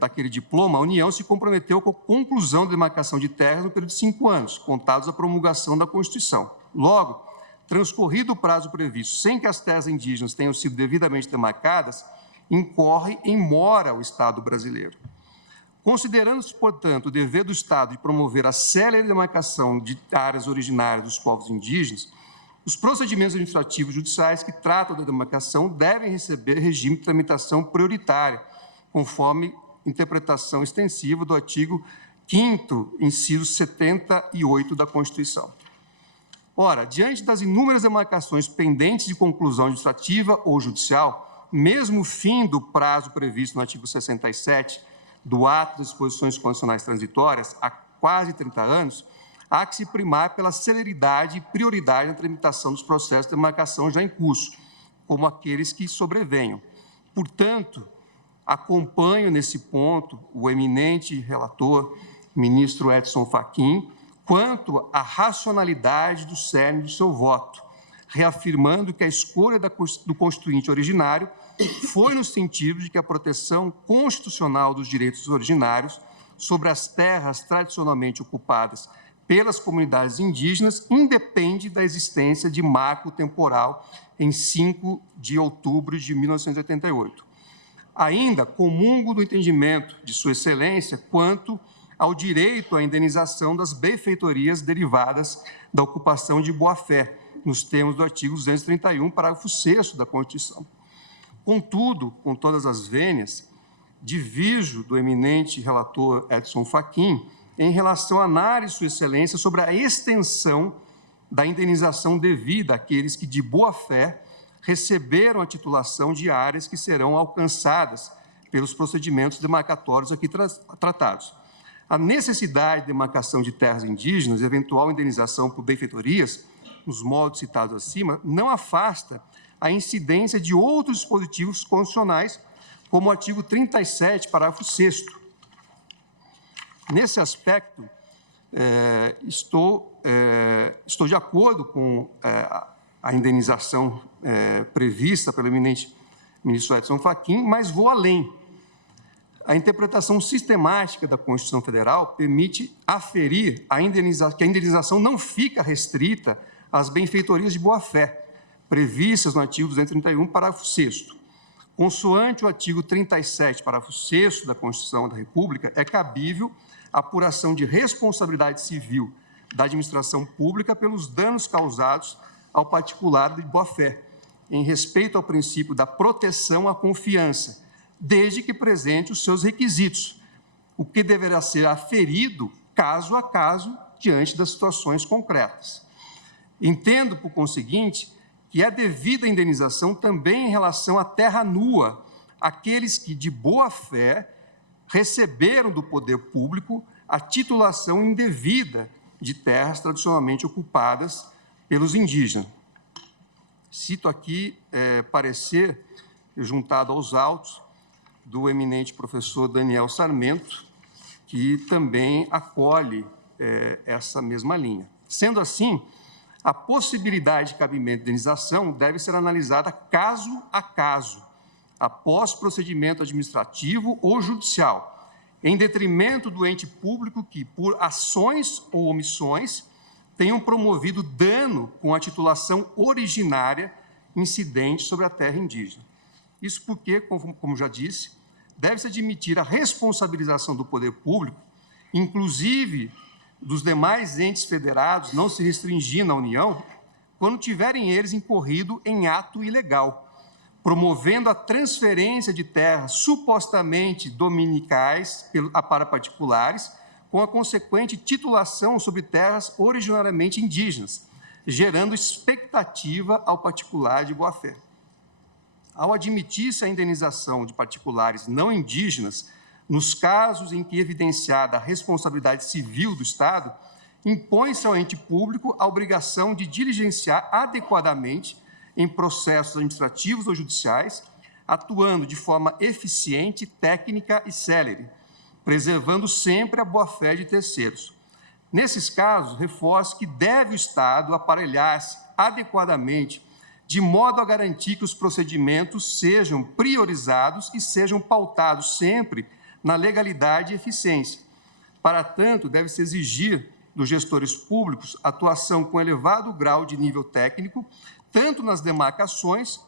daquele diploma, a União se comprometeu com a conclusão da demarcação de terras no período de 5 anos, contados a promulgação da Constituição. Logo, transcorrido o prazo previsto sem que as terras indígenas tenham sido devidamente demarcadas, incorre em mora o Estado brasileiro. Considerando-se, portanto, o dever do Estado de promover a célere demarcação de áreas originárias dos povos indígenas, os procedimentos administrativos judiciais que tratam da demarcação devem receber regime de tramitação prioritária, conforme interpretação extensiva do artigo 5º, inciso 78 da Constituição. Ora, diante das inúmeras demarcações pendentes de conclusão administrativa ou judicial, mesmo o fim do prazo previsto no artigo 67 do Ato das Disposições Constitucionais Transitórias, há quase 30 anos, há que se primar pela celeridade e prioridade na tramitação dos processos de demarcação já em curso, como aqueles que sobrevenham. Portanto, acompanho nesse ponto o eminente relator, ministro Edson Fachin, quanto à racionalidade do cerne do seu voto, reafirmando que a escolha do Constituinte originário foi no sentido de que a proteção constitucional dos direitos originários sobre as terras tradicionalmente ocupadas pelas comunidades indígenas independe da existência de marco temporal em 5 de outubro de 1988. Ainda comungo do entendimento de Sua Excelência quanto ao direito à indenização das benfeitorias derivadas da ocupação de boa-fé, nos termos do artigo 231, parágrafo 6º da Constituição. Contudo, com todas as vênias, divirjo do eminente relator Edson Fachin em relação à análise de Sua Excelência sobre a extensão da indenização devida àqueles que, de boa-fé, receberam a titulação de áreas que serão alcançadas pelos procedimentos demarcatórios aqui tratados. A necessidade de demarcação de terras indígenas e eventual indenização por benfeitorias, nos moldes citados acima, não afasta a incidência de outros dispositivos constitucionais, como o artigo 37, parágrafo 6º. Nesse aspecto, estou de acordo com a indenização prevista pelo eminente ministro Edson Fachin, mas vou além. A interpretação sistemática da Constituição Federal permite aferir que a indenização não fica restrita às benfeitorias de boa-fé, previstas no artigo 231, parágrafo 6º. Consoante o artigo 37, parágrafo 6º da Constituição da República, é cabível a apuração de responsabilidade civil da administração pública pelos danos causados ao particular de boa-fé, em respeito ao princípio da proteção à confiança, desde que presente os seus requisitos, o que deverá ser aferido caso a caso diante das situações concretas. Entendo, por conseguinte, que é devida a indenização também em relação à terra nua, aqueles que, de boa-fé, receberam do poder público a titulação indevida de terras tradicionalmente ocupadas pelos indígenas. Cito aqui parecer juntado aos autos do eminente professor Daniel Sarmento, que também acolhe essa mesma linha. Sendo assim, a possibilidade de cabimento de indenização deve ser analisada caso a caso, após procedimento administrativo ou judicial, em detrimento do ente público que, por ações ou omissões, tenham promovido dano com a titulação originária incidente sobre a terra indígena. Isso porque, como já disse, deve-se admitir a responsabilização do poder público, inclusive dos demais entes federados, não se restringindo à União, quando tiverem eles incorrido em ato ilegal, promovendo a transferência de terras supostamente dominicais para particulares, com a consequente titulação sobre terras originariamente indígenas, gerando expectativa ao particular de boa-fé. Ao admitir-se a indenização de particulares não indígenas, nos casos em que evidenciada a responsabilidade civil do Estado, impõe-se ao ente público a obrigação de diligenciar adequadamente, em processos administrativos ou judiciais, atuando de forma eficiente, técnica e célere, preservando sempre a boa-fé de terceiros. Nesses casos, reforço que deve o Estado aparelhar-se adequadamente, de modo a garantir que os procedimentos sejam priorizados e sejam pautados sempre na legalidade e eficiência. Para tanto, deve-se exigir dos gestores públicos atuação com elevado grau de nível técnico, tanto nas demarcações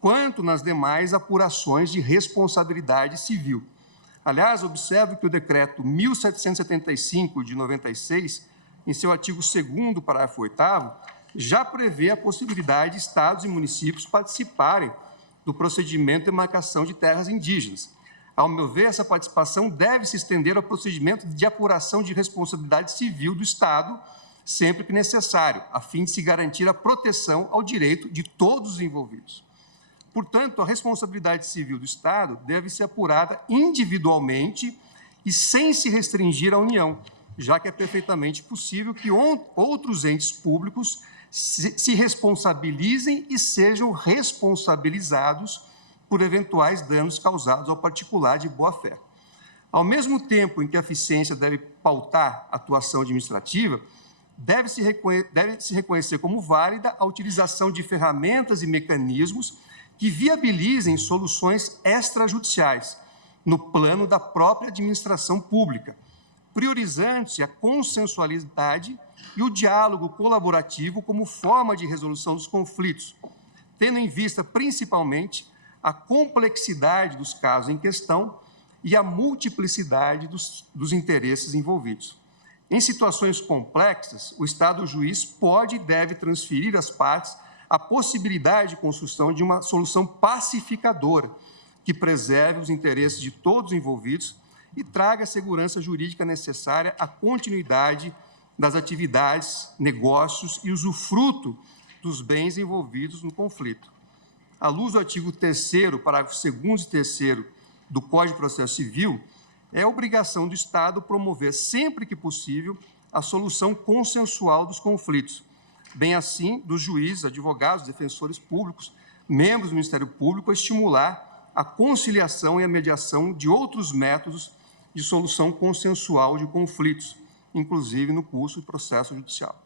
quanto nas demais apurações de responsabilidade civil. Aliás, observo que o Decreto 1775, de 96, em seu artigo 2º, parágrafo 8º, já prevê a possibilidade de estados e municípios participarem do procedimento de demarcação de terras indígenas. Ao meu ver, essa participação deve se estender ao procedimento de apuração de responsabilidade civil do Estado, sempre que necessário, a fim de se garantir a proteção ao direito de todos os envolvidos. Portanto, a responsabilidade civil do Estado deve ser apurada individualmente e sem se restringir à União, já que é perfeitamente possível que outros entes públicos se responsabilizem e sejam responsabilizados por eventuais danos causados ao particular de boa-fé. Ao mesmo tempo em que a eficiência deve pautar a atuação administrativa, deve-se reconhecer como válida a utilização de ferramentas e mecanismos que viabilizem soluções extrajudiciais no plano da própria administração pública, priorizando-se a consensualidade e o diálogo colaborativo como forma de resolução dos conflitos, tendo em vista principalmente a complexidade dos casos em questão e a multiplicidade dos interesses envolvidos. Em situações complexas, o Estado juiz pode e deve transferir às partes a possibilidade de construção de uma solução pacificadora que preserve os interesses de todos os envolvidos e traga a segurança jurídica necessária à continuidade das atividades, negócios e usufruto dos bens envolvidos no conflito. À luz do artigo 3º, parágrafo 2º e 3º do Código de Processo Civil, é obrigação do Estado promover, sempre que possível, a solução consensual dos conflitos, bem assim dos juízes, advogados, defensores públicos, membros do Ministério Público, a estimular a conciliação e a mediação de outros métodos de solução consensual de conflitos, inclusive no curso de processo judicial.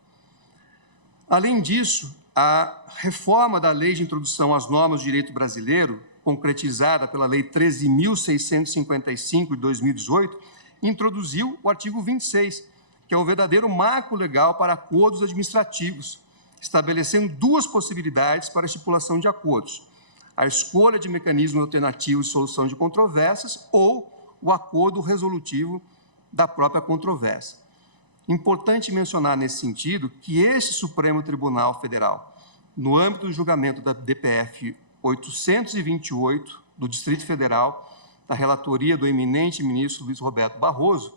Além disso, a reforma da Lei de Introdução às Normas do Direito Brasileiro, concretizada pela Lei 13.655, de 2018, introduziu o artigo 26, que é um verdadeiro marco legal para acordos administrativos, estabelecendo duas possibilidades para a estipulação de acordos: a escolha de mecanismos alternativos de solução de controvérsias ou o acordo resolutivo da própria controvérsia. Importante mencionar nesse sentido que este Supremo Tribunal Federal, no âmbito do julgamento da DPF 828 do Distrito Federal, da relatoria do eminente ministro Luiz Roberto Barroso,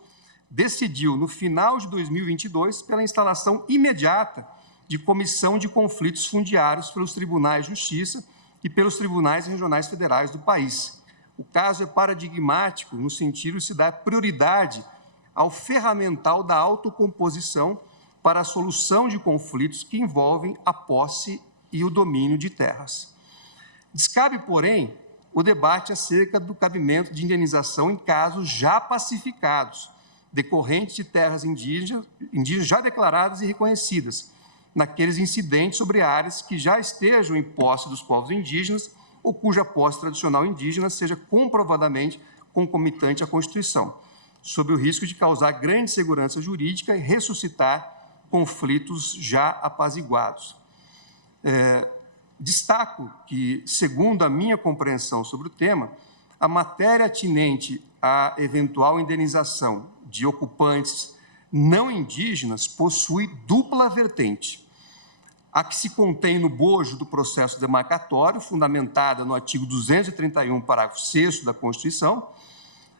decidiu, no final de 2022, pela instalação imediata de comissão de conflitos fundiários pelos tribunais de justiça e pelos tribunais regionais federais do país. O caso é paradigmático no sentido de se dar prioridade ao ferramental da autocomposição para a solução de conflitos que envolvem a posse e o domínio de terras. Descabe, porém, o debate acerca do cabimento de indenização em casos já pacificados, decorrentes de terras indígenas já declaradas e reconhecidas, naqueles incidentes sobre áreas que já estejam em posse dos povos indígenas ou cuja posse tradicional indígena seja comprovadamente concomitante à Constituição, sob o risco de causar grande insegurança jurídica e ressuscitar conflitos já apaziguados. Destaco que, segundo a minha compreensão sobre o tema, a matéria atinente à eventual indenização de ocupantes não indígenas possui dupla vertente: a que se contém no bojo do processo demarcatório, fundamentada no artigo 231, parágrafo 6º da Constituição,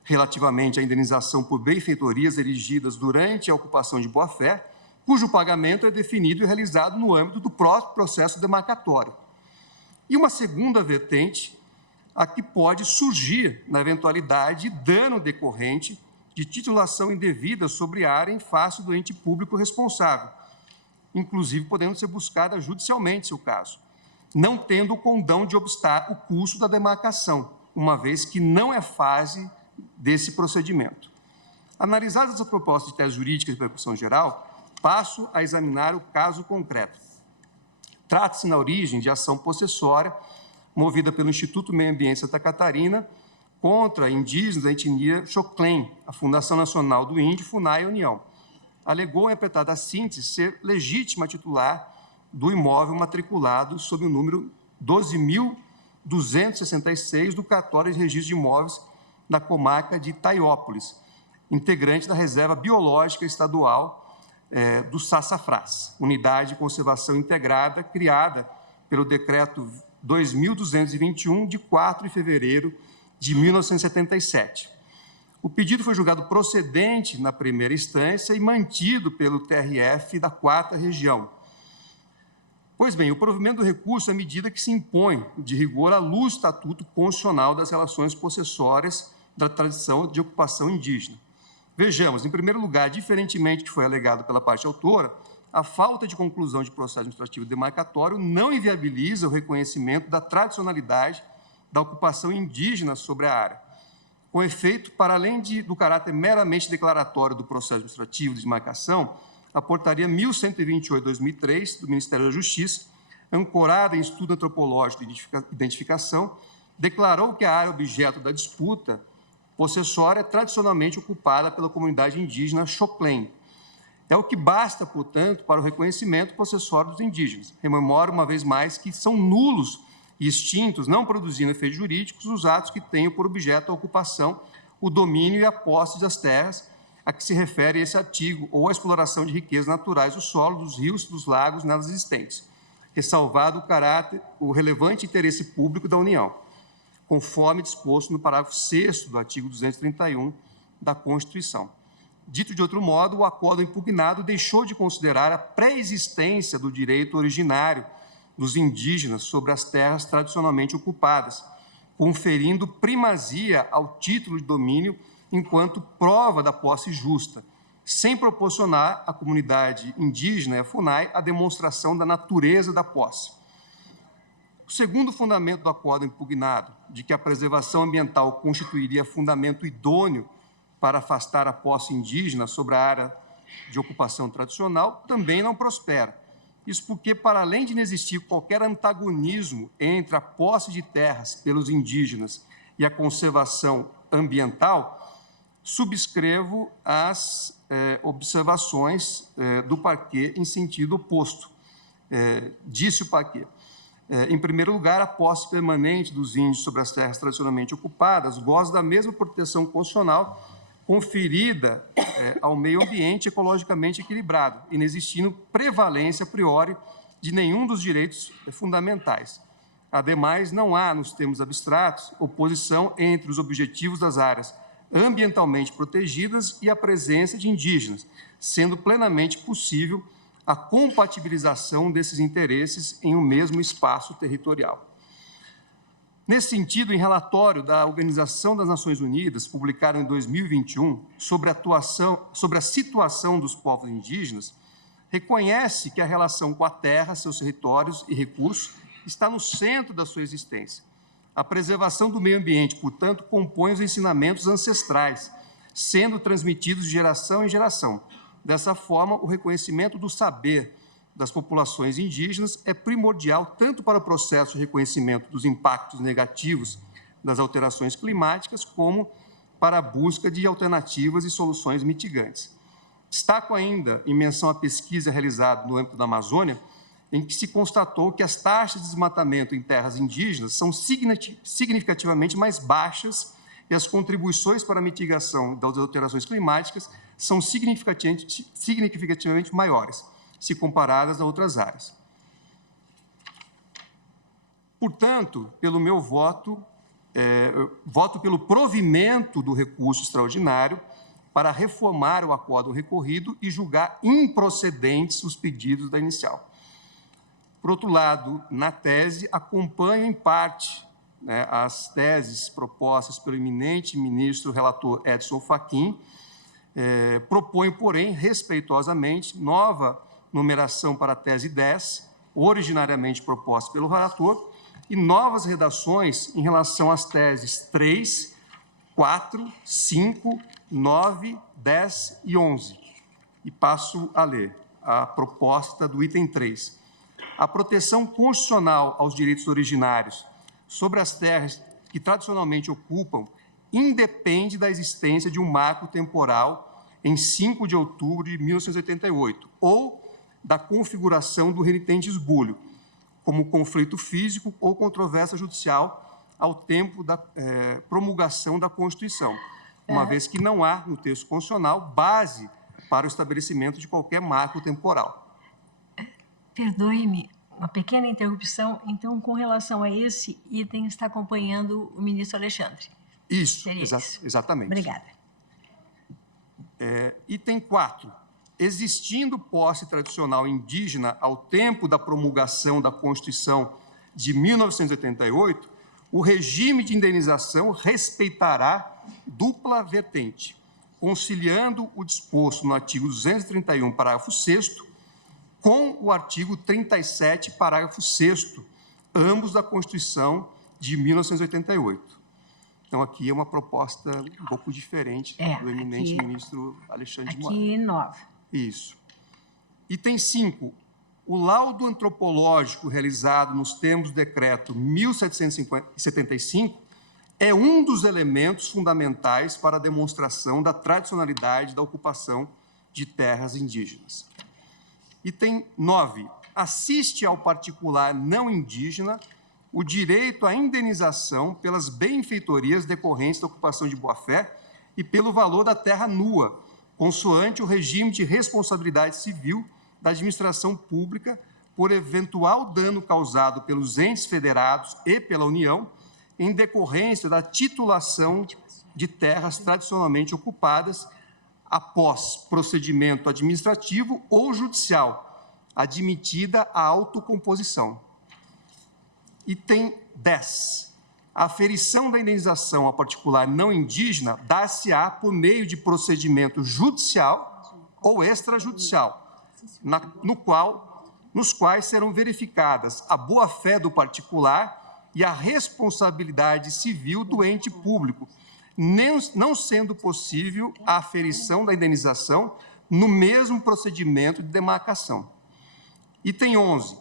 relativamente à indenização por benfeitorias erigidas durante a ocupação de boa-fé, cujo pagamento é definido e realizado no âmbito do próprio processo demarcatório. E uma segunda vertente, a que pode surgir na eventualidade de dano decorrente de titulação indevida sobre a área em face do ente público responsável, inclusive podendo ser buscada judicialmente seu caso, não tendo o condão de obstar o curso da demarcação, uma vez que não é fase desse procedimento. Analisadas as propostas de tese jurídica de repercussão geral, passo a examinar o caso concreto. Trata-se, na origem, de ação possessória movida pelo Instituto Meio Ambiente Santa Catarina contra indígenas da etnia Xoclen, a Fundação Nacional do Índio, FUNAI União. Alegou, em apertada síntese, ser legítima titular do imóvel matriculado sob o número 12.266 do Cartório de Registro de Imóveis da comarca de Itaiópolis, integrante da Reserva Biológica Estadual do Sassafrás, Unidade de Conservação Integrada, criada pelo Decreto 2.221, de 4 de fevereiro de 1977. O pedido foi julgado procedente na primeira instância e mantido pelo TRF da 4ª Região. Pois bem, o provimento do recurso é a medida que se impõe, de rigor, à luz do Estatuto Constitucional das Relações Possessórias da Tradição de Ocupação Indígena. Vejamos, em primeiro lugar, diferentemente do que foi alegado pela parte autora, a falta de conclusão de processo administrativo demarcatório não inviabiliza o reconhecimento da tradicionalidade da ocupação indígena sobre a área. Com efeito, para além do caráter meramente declaratório do processo administrativo de demarcação, a Portaria 1128/2003 do Ministério da Justiça, ancorada em estudo antropológico de identificação, declarou que a área objeto da disputa possessória é tradicionalmente ocupada pela comunidade indígena Xoclen. É o que basta, portanto, para o reconhecimento possessório dos indígenas. Rememoro, uma vez mais, que são nulos e extintos, não produzindo efeitos jurídicos, os atos que tenham por objeto a ocupação, o domínio e a posse das terras a que se refere esse artigo, ou a exploração de riquezas naturais do solo, dos rios, dos lagos nelas existentes, ressalvado o relevante interesse público da União, conforme disposto no parágrafo 6º do artigo 231 da Constituição. Dito de outro modo, o acordo impugnado deixou de considerar a pré-existência do direito originário dos indígenas sobre as terras tradicionalmente ocupadas, conferindo primazia ao título de domínio enquanto prova da posse justa, sem proporcionar à comunidade indígena e à FUNAI a demonstração da natureza da posse. O segundo fundamento do acordo impugnado, de que a preservação ambiental constituiria fundamento idôneo para afastar a posse indígena sobre a área de ocupação tradicional, também não prospera. Isso porque, para além de não existir qualquer antagonismo entre a posse de terras pelos indígenas e a conservação ambiental, subscrevo as observações do parquet em sentido oposto. Disse o parquet. Em primeiro lugar, a posse permanente dos índios sobre as terras tradicionalmente ocupadas goza da mesma proteção constitucional conferida ao meio ambiente ecologicamente equilibrado, inexistindo prevalência a priori de nenhum dos direitos fundamentais. Ademais, não há, nos termos abstratos, oposição entre os objetivos das áreas ambientalmente protegidas e a presença de indígenas, sendo plenamente possível a compatibilização desses interesses em um mesmo espaço territorial. Nesse sentido, em relatório da Organização das Nações Unidas, publicado em 2021, sobre a situação dos povos indígenas, reconhece que a relação com a terra, seus territórios e recursos está no centro da sua existência. A preservação do meio ambiente, portanto, compõe os ensinamentos ancestrais, sendo transmitidos de geração em geração. Dessa forma, o reconhecimento do saber das populações indígenas é primordial tanto para o processo de reconhecimento dos impactos negativos das alterações climáticas, como para a busca de alternativas e soluções mitigantes. Destaco ainda, em menção à pesquisa realizada no âmbito da Amazônia, em que se constatou que as taxas de desmatamento em terras indígenas são significativamente mais baixas e as contribuições para a mitigação das alterações climáticas são significativamente maiores, se comparadas a outras áreas. Portanto, pelo meu voto, voto pelo provimento do recurso extraordinário para reformar o acordo recorrido e julgar improcedentes os pedidos da inicial. Por outro lado, na tese, acompanho em parte as teses propostas pelo eminente ministro relator Edson Fachin, proponho, porém, respeitosamente, nova numeração para a tese 10, originariamente propostas pelo relator e novas redações em relação às teses 3, 4, 5, 9, 10 e 11. E passo a ler a proposta do item 3. A proteção constitucional aos direitos originários sobre as terras que tradicionalmente ocupam independe da existência de um marco temporal em 5 de outubro de 1988 ou da configuração do renitente esbulho, como conflito físico ou controvérsia judicial ao tempo da promulgação da Constituição, uma vez que não há, no texto constitucional, base para o estabelecimento de qualquer marco temporal. Perdoe-me, uma pequena interrupção. Então, com relação a esse item, está acompanhando o ministro Alexandre. Isso, exatamente. Obrigada. Item 4. Existindo posse tradicional indígena ao tempo da promulgação da Constituição de 1988, o regime de indenização respeitará dupla vertente, conciliando o disposto no artigo 231, parágrafo 6º, com o artigo 37, parágrafo 6º, ambos da Constituição de 1988. Então, aqui é uma proposta um pouco diferente do eminente ministro Alexandre de Moraes. Aqui, 9. Isso. Item 5. O laudo antropológico realizado nos termos do decreto 1775 é um dos elementos fundamentais para a demonstração da tradicionalidade da ocupação de terras indígenas. Item 9. Assiste ao particular não indígena o direito à indenização pelas benfeitorias decorrentes da ocupação de boa-fé e pelo valor da terra nua, consoante o regime de responsabilidade civil da administração pública por eventual dano causado pelos entes federados e pela União em decorrência da titulação de terras tradicionalmente ocupadas após procedimento administrativo ou judicial, admitida a autocomposição. Item 10. A aferição da indenização ao particular não indígena dá-se-á por meio de procedimento judicial ou extrajudicial, nos quais serão verificadas a boa-fé do particular e a responsabilidade civil do ente público, não sendo possível a aferição da indenização no mesmo procedimento de demarcação. Item 11.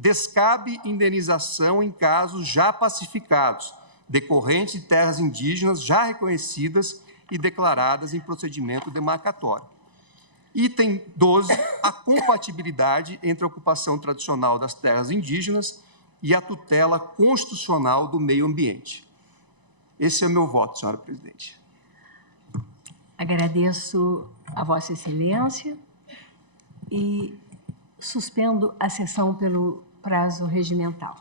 Descabe indenização em casos já pacificados, decorrentes de terras indígenas já reconhecidas e declaradas em procedimento demarcatório. Item 12. A compatibilidade entre a ocupação tradicional das terras indígenas e a tutela constitucional do meio ambiente. Esse é o meu voto, senhora presidente. Agradeço a Vossa Excelência e suspendo a sessão pelo prazo regimental.